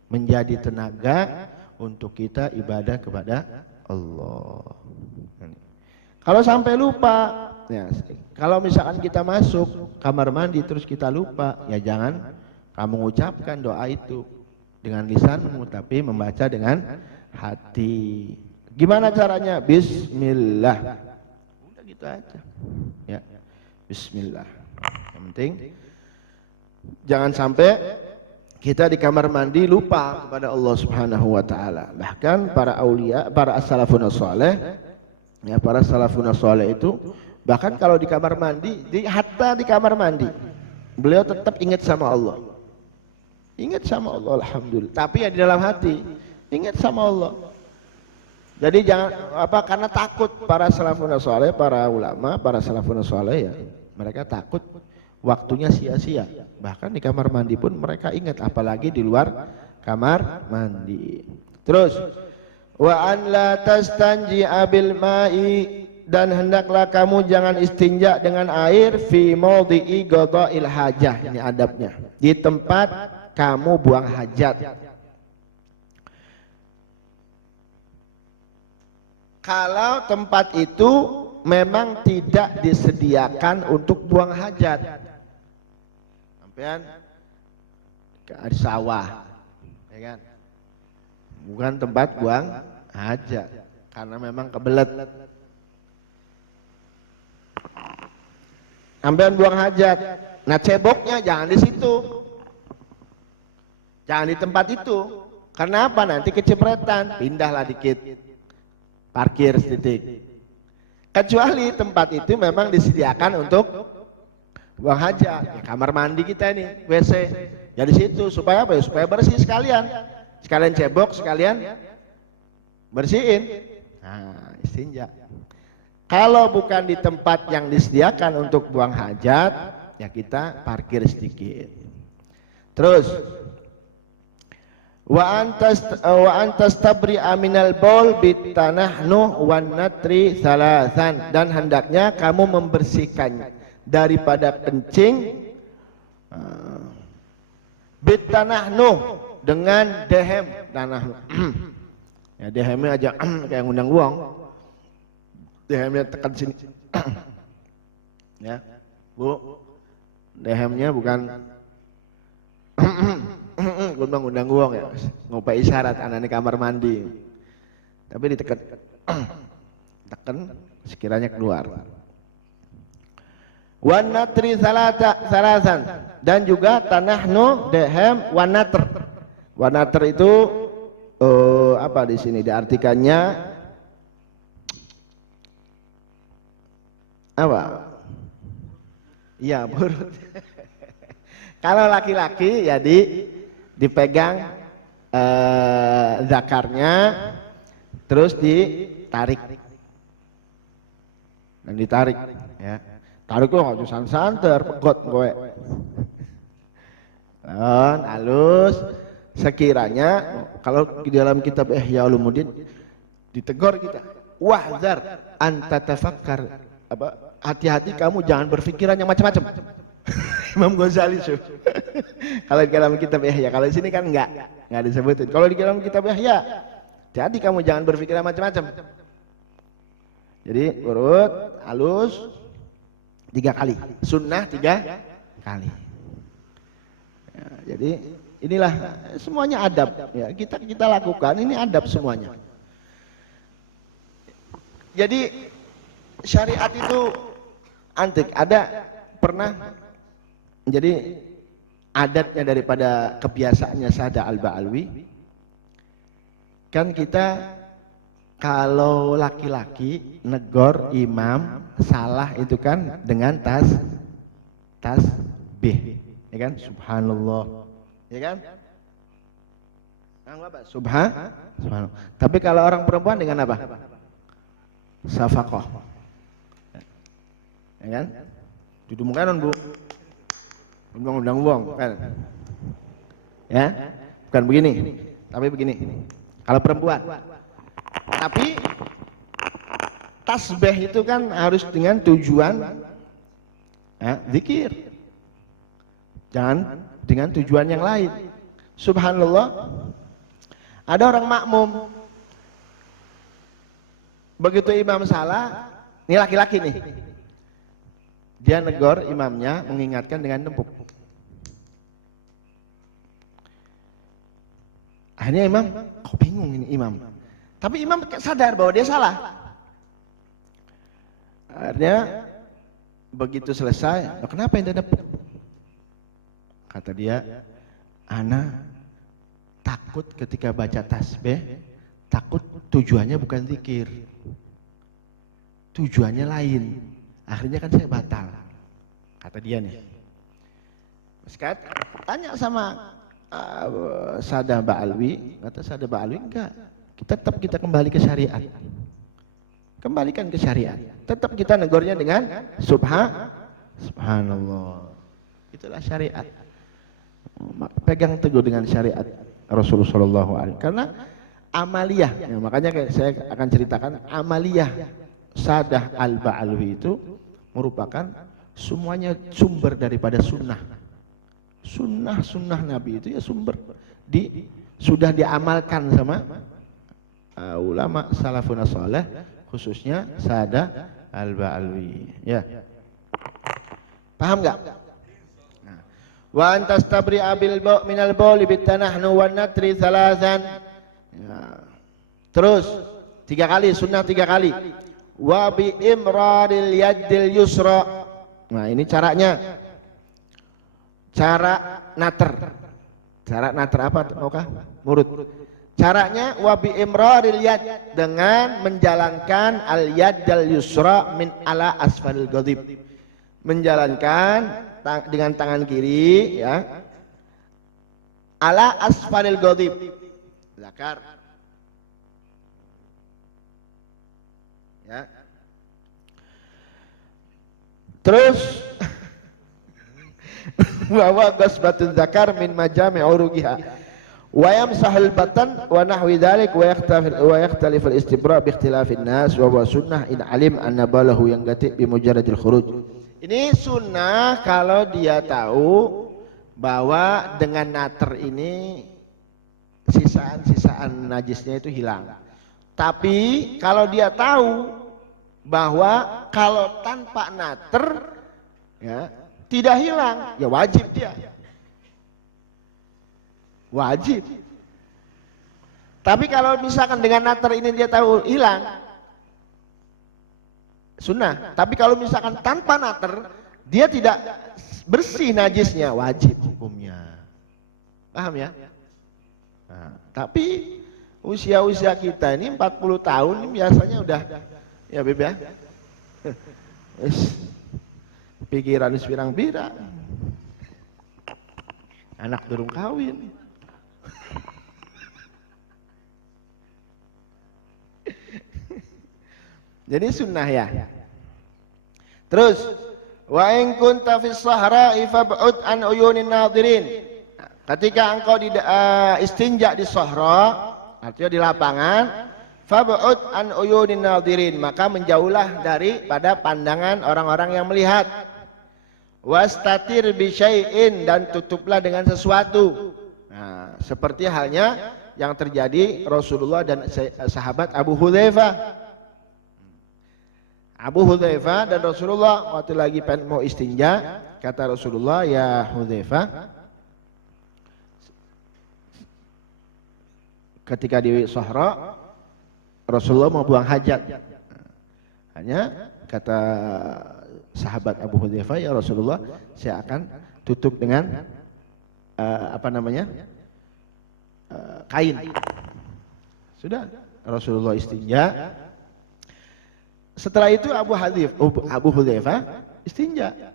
menjadi tenaga untuk kita ibadah kepada Allah. Kalau sampai lupa, ya, kalau misalkan kita masuk kamar mandi terus kita lupa, ya jangan kamu mengucapkan doa itu dengan lisanmu, tapi membaca dengan hati. Gimana caranya? Bismillah. Udah gitu aja. Ya, Bismillah. Yang penting jangan sampai kita di kamar mandi lupa kepada Allah Subhanahu wa taala. Bahkan para aulia, para as-salafun saleh, ya, para salafun saleh itu bahkan kalau di kamar mandi, hatta di kamar mandi, beliau tetap ingat sama Allah. Ingat sama Allah, alhamdulillah. Tapi ya di dalam hati ingat sama Allah. Jadi jangan karena takut para salafun saleh, para ulama, para salafun saleh, ya, mereka takut waktunya sia-sia. Bahkan di kamar mandi pun mereka ingat, apalagi di luar kamar mandi. Terus wa an la tastanji bil ma'i, dan hendaklah kamu jangan istinja dengan air fi maudhi'i qada'il hajah. Ini adabnya, di tempat kamu buang hajat. Kalau tempat itu memang tidak disediakan untuk buang hajat, sampean di sawah, ya kan, bukan tempat buang hajat karena memang kebelet. Sampean buang hajat, nah ceboknya jangan di situ, jangan di tempat itu. Karena apa? Nanti kecipretan, pindahlah dikit, parkir sedikit. Kecuali tempat itu memang disediakan untuk buang hajat, ya, kamar mandi kita ini, WC, ya di situ supaya apa? Ya, supaya bersih sekalian cebok, sekalian bersihin. Nah, istinja. Kalau bukan di tempat yang disediakan untuk buang hajat, ya kita parkir sedikit. Terus wa antas tabri aminal baul bitanahnu wan natri salasan, dan hendaknya kamu membersihkan daripada kencing bitanahnu dengan dehem tanah. Ya, dehemnya aja kayak ngundang uang, dehemnya tekan sini. Ya Bu, dehemnya bukan undang uang, ya, ngopai isyarat anak di kamar mandi, tapi ditekan tekan sekiranya keluar. Wan natri salasan, dan juga tanahnu dehem wan natr. Wan natr itu apa di sini diartikannya apa? Iya, perut. Kalau laki-laki ya dipegang zakarnya, terus ditarik dan ditarik, ya. Tarik lo nggak usah santer, pegot gue. Halus. Sekiranya kalau di dalam kitab Ihya Ulumuddin ditegur kita, wahzar anta tafakkar, hati-hati kamu jangan berpikiran yang macam-macam. Imam Ghazali kalau di dalam kitab Ihya, kalau di sini kan enggak disebutin. Kalau di dalam kitab Ihya, jadi kamu jangan berpikiran macam-macam. Jadi urut halus 3 kali, sunnah 3 kali. Ya, jadi inilah semuanya adab, ya, kita lakukan, ini adab semuanya. Jadi syariat itu antik, ada pernah jadi adatnya daripada kebiasaannya Sada Al-Ba'alwi, kan kita kalau laki-laki negor imam salah itu kan dengan tasbih, ya kan? Subhanallah, ya kan? Apa? Subhanallah. Tapi kalau orang perempuan dengan apa? Safaqah, ya kan? Dudumukanon bu, undang kan? Ya, bukan begini, tapi begini. Kalau perempuan, tapi tasbih itu kan harus dengan tujuan zikir, jangan dengan tujuan yang lain. Subhanallah, ada orang makmum, begitu imam salah, ini laki-laki nih, dia negor imamnya, mengingatkan dengan nempuk. Akhirnya imam, kok bingung ini imam, tapi imam sadar bahwa dia salah. Akhirnya begitu selesai, kenapa ente nepuk? Kata dia, ana takut ketika baca tasbih, takut tujuannya bukan zikir, tujuannya lain. Akhirnya kan saya batal. Kata dia nih. Sekarang tanya sama Sada Ba'alwi, kata Sada Ba'alwi enggak, kita kembali ke syariat. Kembalikan ke syariat. Tetap kita negornya dengan subhanallah. Itulah syariat. Pegang teguh dengan syariat Rasulullah SAW. Karena amaliyah, ya, makanya saya akan ceritakan amaliyah Sadah Al-Ba'alwi itu merupakan semuanya sumber daripada sunnah. Sunnah Nabi itu ya sumber sudah diamalkan sama ulama salafun salih, khususnya Sadah Al-Ba'alwi. Ya, paham nggak? Nah. Wa antastabri abil minal bauli bitanahnu wan natri thalathan. Ya. Terus 3 kali, sunnah 3 kali. Wa bi imradil yaddil yusra. Nah, ini caranya. Cara nater. Cara nater apa maukah? Murut. Caranya wa bi imradil yad, dengan menjalankan al yaddal yusra min ala asfalil ghadib. Menjalankan dengan tangan kiri, ya, ala asfalil ghadib. Zakar. Ya. Terus bahwa ghasbatun zakar min majami' urugiha wa yamsahul batan wa nahwi dzalik wa yakhtalif al-istibra' bi ikhtilafin nas wa huwa sunnah in alim anna balahu yang gati bi mujarradil khuruj. Ini sunnah kalau dia tahu bahwa dengan nater ini sisaan najisnya itu hilang. Tapi kalau dia tahu bahwa kalau tanpa nater, ya, tidak hilang, ya wajib dia. Wajib. Tapi kalau misalkan dengan nater ini dia tahu hilang, sunnah. Tapi kalau misalkan tanpa nater dia tidak bersih najisnya, wajib hukumnya. Paham ya? Nah, tapi usia kita ini 40 tahun ini biasanya udah, ya Beb ya, pikiran pirang-pirang, anak durung kawin. Jadi sunnah ya. Terus wa in kunta fis sahra'i fab'ud an uyunin nadirin. Ketika engkau istinja di sahra, artinya di lapangan, fab'ud an uyunin nadirin, maka menjauhlah daripada pandangan orang-orang yang melihat. Wastatir bi syai'in, dan tutuplah dengan sesuatu. Nah, seperti halnya yang terjadi Rasulullah dan sahabat Abu Hudzaifah. Abu Hudzaifah dan Rasulullah waktu lagi mau istinja, kata Rasulullah, ya Hudzaifah, ketika di Sahra Rasulullah mau buang hajat. Hanya kata sahabat Abu Hudzaifah, ya Rasulullah, saya akan tutup dengan kain. Sudah, Rasulullah istinja. Setelah itu Abu Hudzaifah istinja.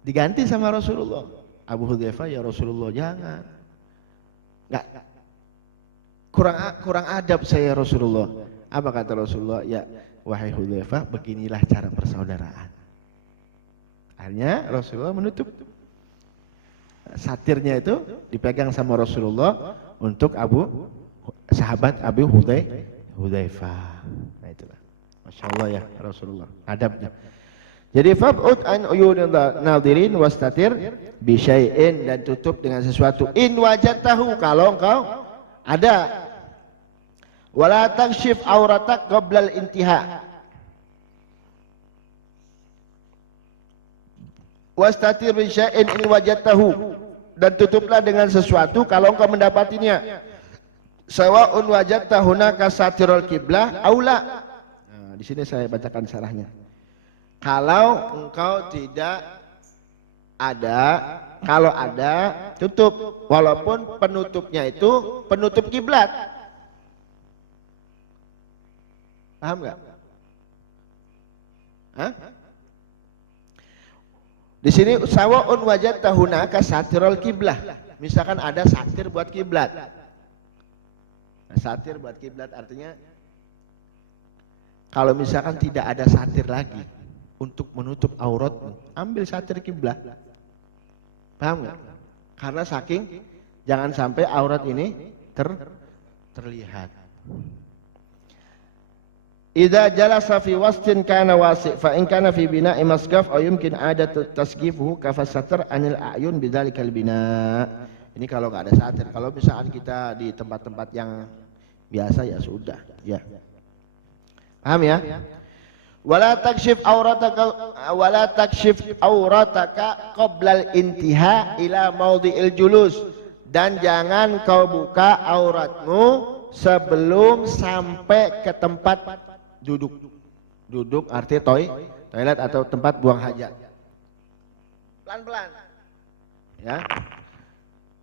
Diganti sama Rasulullah. Abu Hudzaifah, ya Rasulullah jangan. Enggak. Kurang adab saya Rasulullah. Apa kata Rasulullah? Ya, wahai Hudzaifah, beginilah cara persaudaraan. Akhirnya Rasulullah menutup. Satirnya itu dipegang sama Rasulullah untuk sahabat Abu Hudzaifah. Nah itulah. Masya Allah ya Rasulullah. Adabnya. Jadi fab'ud an uyunil nadirin wastatir bi syai'in, dan tutup dengan sesuatu. In wajadtahu, kalau engkau ada. Wala takshif auratak qabla al-intiha. Wastatir bi syai'in in wajadtahu, dan tutuplah dengan sesuatu kalau engkau mendapatinya. Sawa'un wajadta hunaka satirul qiblah aula. Nah, di sini saya bacakan syarahnya. Kalau engkau tidak ada, kalau ada tutup, walaupun penutupnya itu penutup kiblat. Paham nggak? Hah? Di sini sawa'un wajadta hunaka satirul qiblah. Misalkan ada satir buat kiblat. Nah, satir buat kiblat artinya kalau misalkan tidak ada satir lagi untuk menutup auratmu, ambil satir kiblat. Paham nggak? Karena saking jangan sampai aurat ini terlihat. Idza jalasa fi wastin kana wasi' fa in kana fi bina'i masqaf aw yumkin adatu tasqifuhu kafasatar anil a'yun bidzalikal bina'. Ini kalau enggak ada satir. Kalau misalkan kita di tempat-tempat yang biasa ya sudah, ya. Paham ya? Wala takshif aurataka qabla al-intiha ila maudhi'il julus, dan jangan kau buka auratmu sebelum sampai ke tempat duduk. Duduk artinya toilet atau tempat buang hajat. Pelan-pelan. Ya.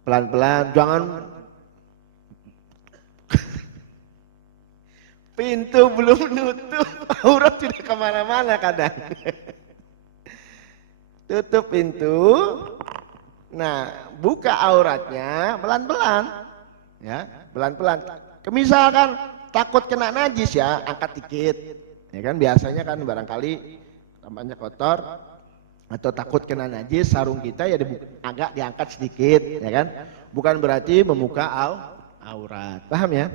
Pelan-pelan, jangan pintu belum nutup, aurat sudah kemana-mana kadang. Tutup pintu, nah buka auratnya pelan-pelan, ya pelan-pelan. Misalkan takut kena najis ya, angkat dikit, ya kan biasanya kan barangkali tampaknya kotor atau takut kena najis, sarung kita ya agak diangkat sedikit, ya kan? Bukan berarti membuka aurat, paham ya?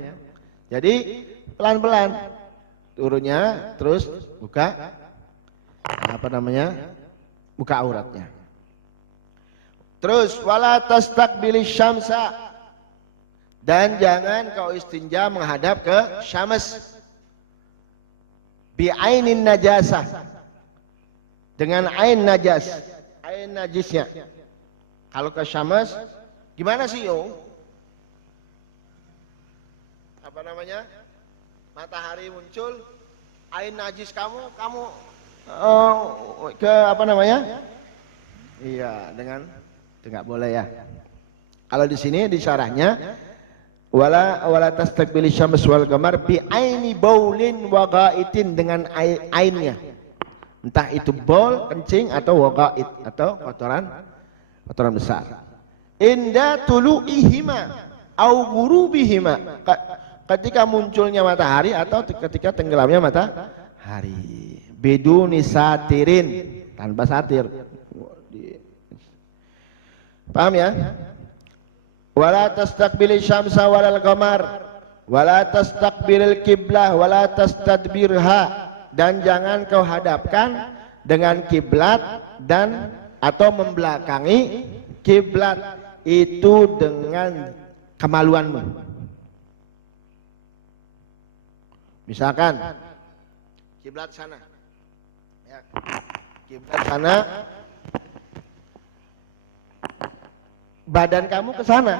Jadi pelan-pelan turunnya, terus buka buka auratnya. Terus wala tastaqbilis syamsa, dan jangan kau istinja menghadap ke syams bi ainin najasah, dengan ain najas, ain najisnya. Kalau ke syams gimana sih matahari muncul, ain najis kamu ke iya, dengan enggak boleh ya. Kalau di sini di syarahnya wala tastaqbil syams wal qamar bi aini baulin wa ghaitin, dengan ainnya, entah itu baul kencing atau waqait atau kotoran besar. Inda tulu'ihima au ghurubihima, ketika munculnya matahari atau ketika tenggelamnya matahari. Biduni satirin, tanpa satir. Paham ya? Wala tastaqbil syamsa walal qamar wala tastaqbilil qiblah wala tastadbirha, dan jangan kau hadapkan dengan kiblat dan atau membelakangi kiblat itu dengan kemaluanmu. Misalkan kiblat sana, ya, kiblat sana, badan kamu ke sana,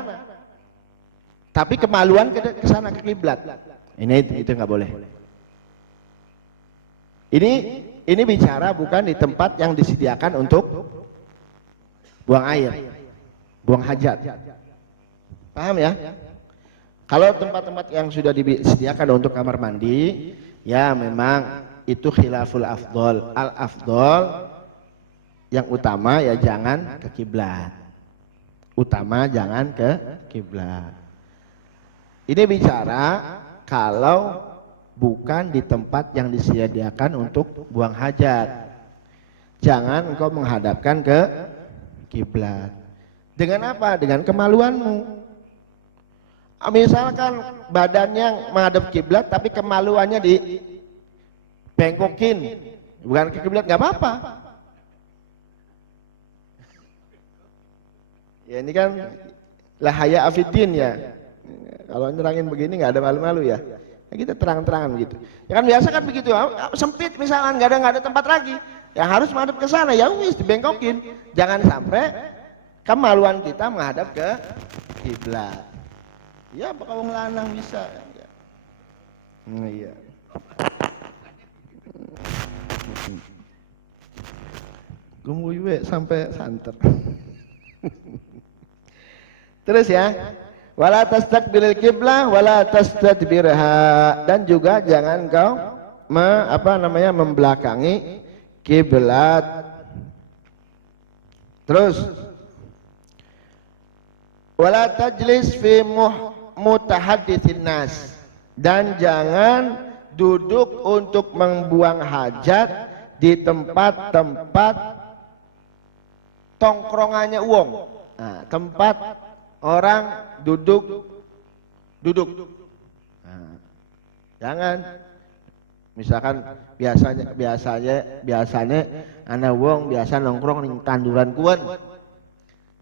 tapi kemaluan ke sana, ke kiblat. Itu nggak boleh. Ini bicara bukan di tempat yang disediakan untuk buang air, buang hajat. Paham ya? Kalau tempat-tempat yang sudah disediakan untuk kamar mandi, ya memang itu khilaful afdol. Al afdol yang utama ya jangan ke kiblat. Utama jangan ke kiblat. Ini bicara kalau bukan di tempat yang disediakan untuk buang hajat. Jangan engkau menghadapkan ke kiblat. Dengan apa? Dengan kemaluanmu. Misalkan badannya menghadap kiblat tapi kemaluannya dibengkokin, bukan ke kiblat, nggak apa-apa. Ya ini kan lahaya afidin ya. Kalau nerangin begini nggak ada malu-malu ya. Kita terang-terangan begitu. Ya kan biasa kan begitu. Sempit misalkan nggak ada tempat lagi. Ya harus menghadap ke sana, ya wis dibengkokin. Jangan sampai kemaluan kita menghadap ke kiblat. Ya bakal wong lanang bisa. Ya. Iya. Gumuy sampai santer. Terus ya. Wala tastaqbilil qiblah wala tastadbirha, dan juga jangan kau membelakangi kiblat. Terus wala tajlis fi mutahadditsin nas, dan jangan duduk untuk membuang hajat di tempat-tempat tongkrongannya uang. Nah, tempat orang duduk. Nah, jangan. Misalkan biasanya anak wong biasa nongkrong ning tanduran kuwen.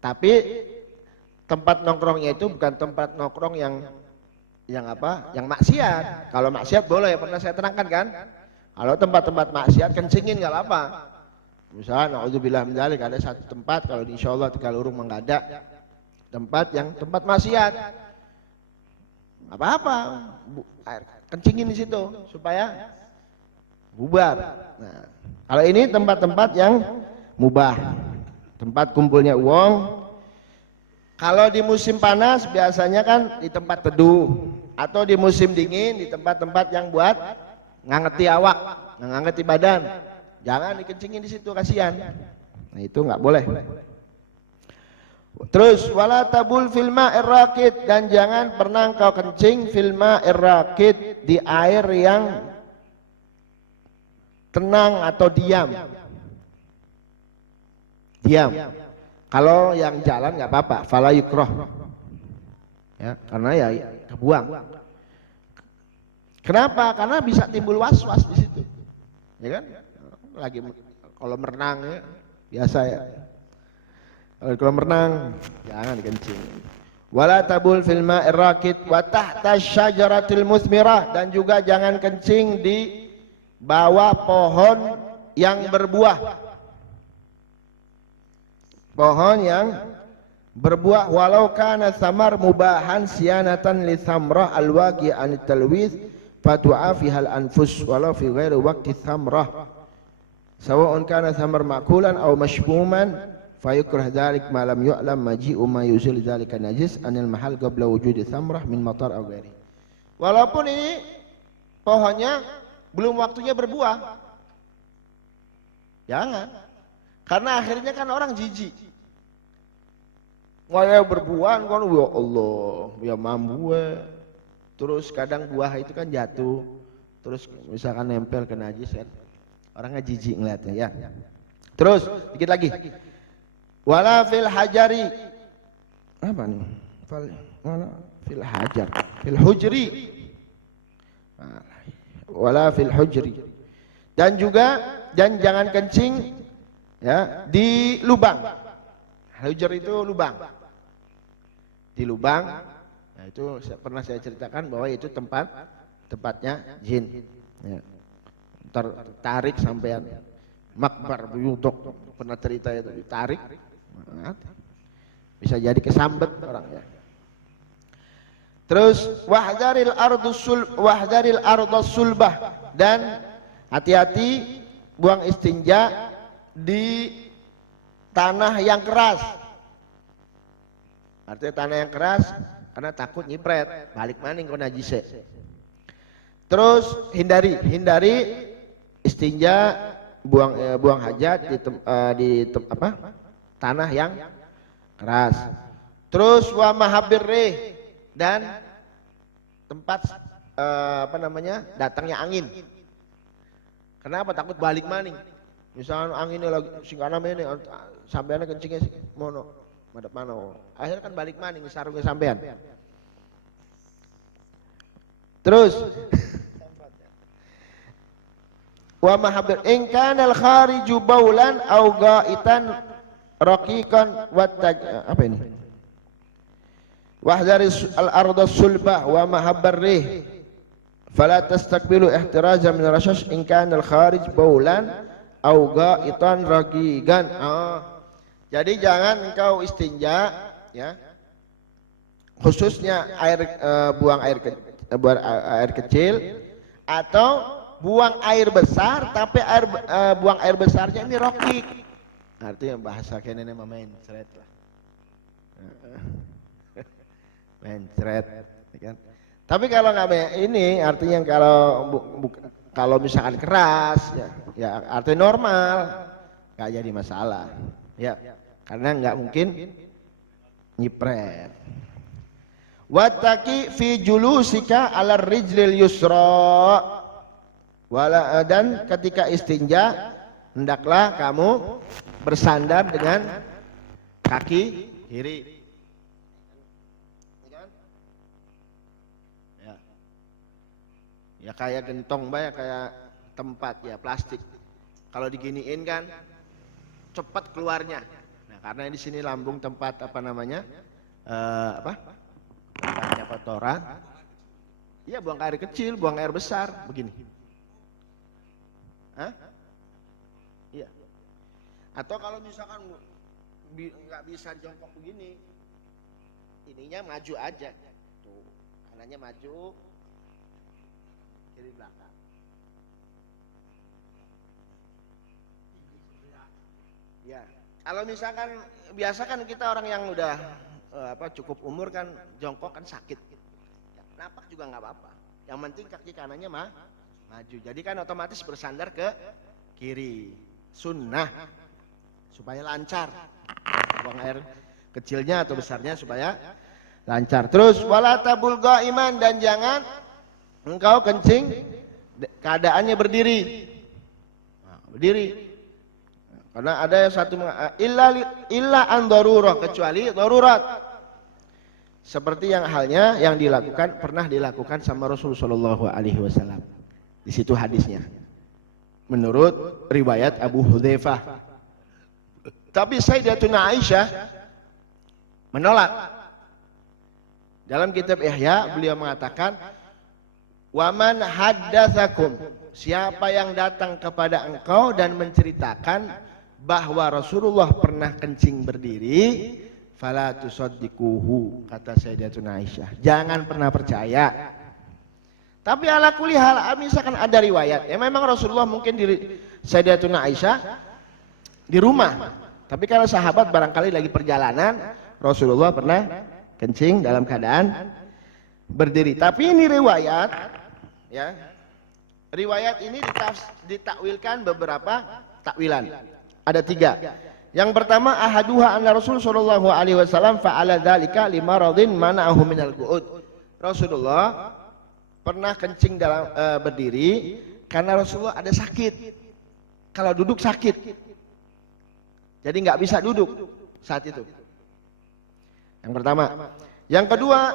Tapi tempat nongkrongnya itu bukan tempat nongkrong yang maksiat. Kalau maksiat boleh, pernah saya terangkan kan? Kalau tempat-tempat maksiat kencingin nggak apa-apa. Misalnya naudzubillah min dzalik, ada satu tempat kalau insyaallah Tegal Urung menghadap tempat maksiat. Apa-apa. Kencingin di situ supaya bubar. Nah, kalau ini tempat-tempat yang mubah, tempat kumpulnya uang. Kalau di musim panas biasanya kan di tempat teduh, atau di musim dingin di tempat-tempat yang buat ngangeti awak, ngangeti badan. Jangan dikencingin di situ, kasihan. Nah, itu nggak boleh. Terus wala tabul fil ma'ir raqid, dan jangan pernah kau kencing fil ma'ir raqid, di air yang tenang atau diam. Kalau yang jalan nggak apa-apa, fala yukroh. Ya, karena ya kebuang. Kenapa? Karena bisa timbul was-was di situ. Ya kan? Lagi kalau merenang ya, biasa ya. Kalau merenang jangan dikencing. Wala tabul fil ma'ir raqid wa tahta syajaratil musmirah, dan juga jangan kencing di bawah pohon yang berbuah. Pohon yang berbuah, walau kana samar mubahan siyanatan li samrah alwaqi an talwis fatu'a fihal anfus walau fi ghairi waqti samrah sawa'un kana samar ma'kulan aw mashmuman fayukrah dzalik ma lam yu'lam maji'u ma yuzil dzalika najis anil mahal qabla wujudi samrah min matar aw ghairi. Walaupun ini pohonnya belum waktunya berbuah, jangan. Karena akhirnya kan orang jijik. Wah berbuah kan, ya Allah, ya mambu. Terus kadang buah itu kan jatuh, terus misalkan nempel ke najis kan, orangnya jijik ngeliatnya ya. Terus dikit lagi. Wala fil hajari, apa nih? Wala fil hajar, fil hujri. Wala fil hujri. Dan jangan kencing ya di lubang. Hujur itu lubang. Di lubang, nah itu pernah saya ceritakan bahwa itu tempatnya jin. Ya. Tertarik sampean makbar buyutok, pernah cerita itu ditarik, bisa jadi kesambet orang ya. Terus wahdaril ardus sulbah, dan hati-hati buang istinja di tanah yang keras. Artinya tanah yang keras karena takut nyipret, balik maning kau najise. Terus hindari istinja buang hajat di tanah yang keras. Terus wa mahabbirrih, dan tempat datangnya angin. Kenapa? Takut balik maning. Misalnya anginnya lagi singkana ini sampean kencingnya mono madep mano. Akhirnya kan balik maning sarungnya sampean. Terus wa mahabbir in kana al khariju baulan au gaitan raqiqan apa ini? Wahdharis al arda sulbah wa mahabbar rih fala tastaqbilu ihtiraza min rashash in kana al kharij baulan au gaitan raqiqan. Jadi jangan engkau istinja ya. Khususnya buang air kecil atau buang air besar, tapi buang air besarnya ini rokik. Artinya bahasa kene mah mencret lah. Mencret, kan? Tapi kalau nggak ini artinya kalau misalkan keras, ya artinya normal, nggak jadi masalah, ya, karena nggak mungkin nyipret. Wattaqi fi julusika ala rijlil yusra. Dan ketika istinja hendaklah kamu bersandar dengan kaki kiri. Ya kayak gentong kayak tempat ya plastik. Kalau diginiin kan cepat keluarnya. Nah karena di sini lambung tempat tempatnya kotoran. Iya buang air kecil, buang air besar begini. Hah? Iya. Atau kalau misalkan nggak bisa jongkok begini, ininya maju aja. Tuh, kanannya maju, kiri belakang. Ya. Kalau misalkan biasa kan kita orang yang udah cukup umur kan jongkok kan sakit. Ya, napak juga nggak apa-apa. Yang penting kaki kanannya maju. Jadi kan otomatis bersandar ke kiri. Sunnah supaya lancar. Buang air kecilnya atau besarnya supaya lancar. Terus wala tabul qaiman, dan jangan engkau kencing keadaannya berdiri. Nah, berdiri. Karena ada yang satu illa an darurah, kecuali darurat. Seperti yang halnya yang pernah dilakukan sama Rasulullah sallallahu alaihi wasallam. Di situ hadisnya. Menurut riwayat Abu Hudzaifah. Tapi Sayyidatuna Aisyah menolak. Dalam kitab Ihya beliau mengatakan, "Waman haddatsakum," siapa yang datang kepada engkau dan menceritakan bahwa Rasulullah pernah kencing berdiri, fala tusaddiquhu, kata Sayyidatuna Aisyah. Jangan pernah percaya. Tapi ala kulli hal, misalkan ada riwayat ya memang Rasulullah mungkin Sayyidatuna Aisyah di rumah. Tapi kalau sahabat barangkali lagi perjalanan, Rasulullah pernah kencing dalam keadaan berdiri. Tapi ini riwayat ya. Riwayat ini ditakwilkan beberapa takwilan. Ada 3. Yang pertama, ahaduha anna Rasul sallallahu alaihi wasallam fa'ala dzalika limaradin mana'ahu minal qu'ud. Rasulullah pernah kencing dalam berdiri karena Rasulullah ada sakit. Kalau duduk sakit. Jadi nggak bisa duduk saat itu. Yang pertama. Yang kedua,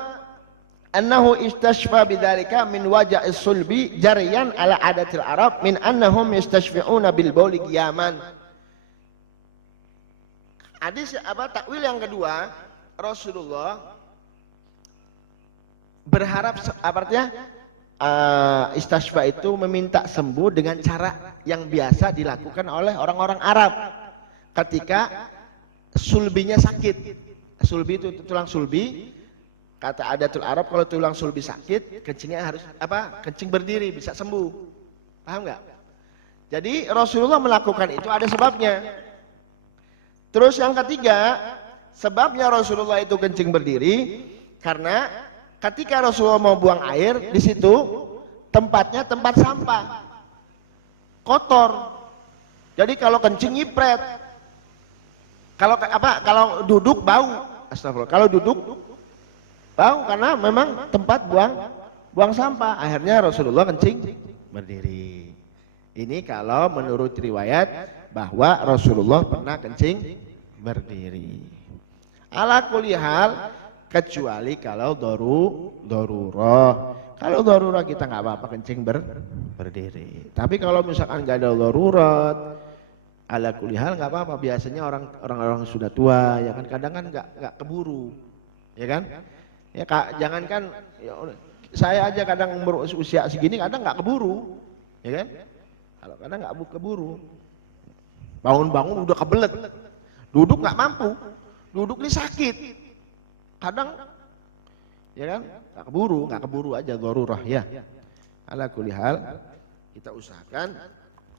annahu istashfa bidzalika min waja'is sulbi jariyan ala adatil Arab min annahum yastashfi'una bil bauli qiyaman. Hadis takwil yang kedua, Rasulullah berharap artinya istashfa itu meminta sembuh dengan cara yang biasa dilakukan oleh orang-orang Arab ketika sulbinya sakit. Sulbi itu tulang sulbi. Kata adatul Arab, kalau tulang sulbi sakit, kencingnya harus kencing berdiri bisa sembuh. Paham nggak? Jadi Rasulullah melakukan itu ada sebabnya. Terus yang ketiga, sebabnya Rasulullah itu kencing berdiri karena ketika Rasulullah mau buang air, di situ tempatnya tempat sampah, kotor. Jadi kalau kencing nyipret. Kalau duduk bau. Astagfirullah. Kalau duduk bau karena memang tempat buang sampah. Akhirnya Rasulullah kencing berdiri. Ini kalau menurut riwayat bahwa Rasulullah pernah kencing berdiri. Ala kulli hal, kecuali kalau darurah. Kalau darurah kita nggak apa-apa kencing berdiri. Tapi kalau misalkan nggak ada darurat, ala kulli hal nggak apa-apa. Biasanya orang-orang sudah tua ya kan, kadang kan nggak keburu, ya kan? Ya jangankan ya, saya aja kadang berusia segini kadang nggak keburu, ya kan? Kalau kadang nggak keburu, bangun-bangun udah kebelet, duduk nggak mampu, duduk ini sakit, kadang, ya kan? Nggak keburu aja darurah ya. Ala kulli hal kita usahakan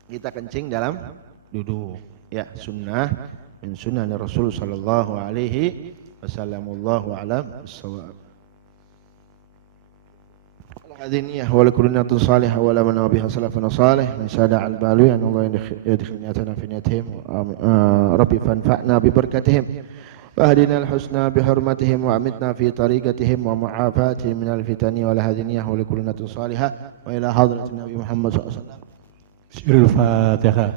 kita kencing dalam duduk ya, sunnah min sunnah Rasul sallallahu alaihi wasallam. Wallahu a'lam bissawab. Hadiniyah wa lakullinatul salihah wa la man biha salafun salih min sada al balu an Allah yadkhilna fi niyatihim rabbi fanfa'na bi barakatihim واهدنا الحسنى بحرمتهم وأمتنا في طريقتهم ومعافاتهم من الفتن والهدنية ولكل صالحة وإلى حضرة النبي محمد صلى الله عليه وسلم. سر الفاتحة.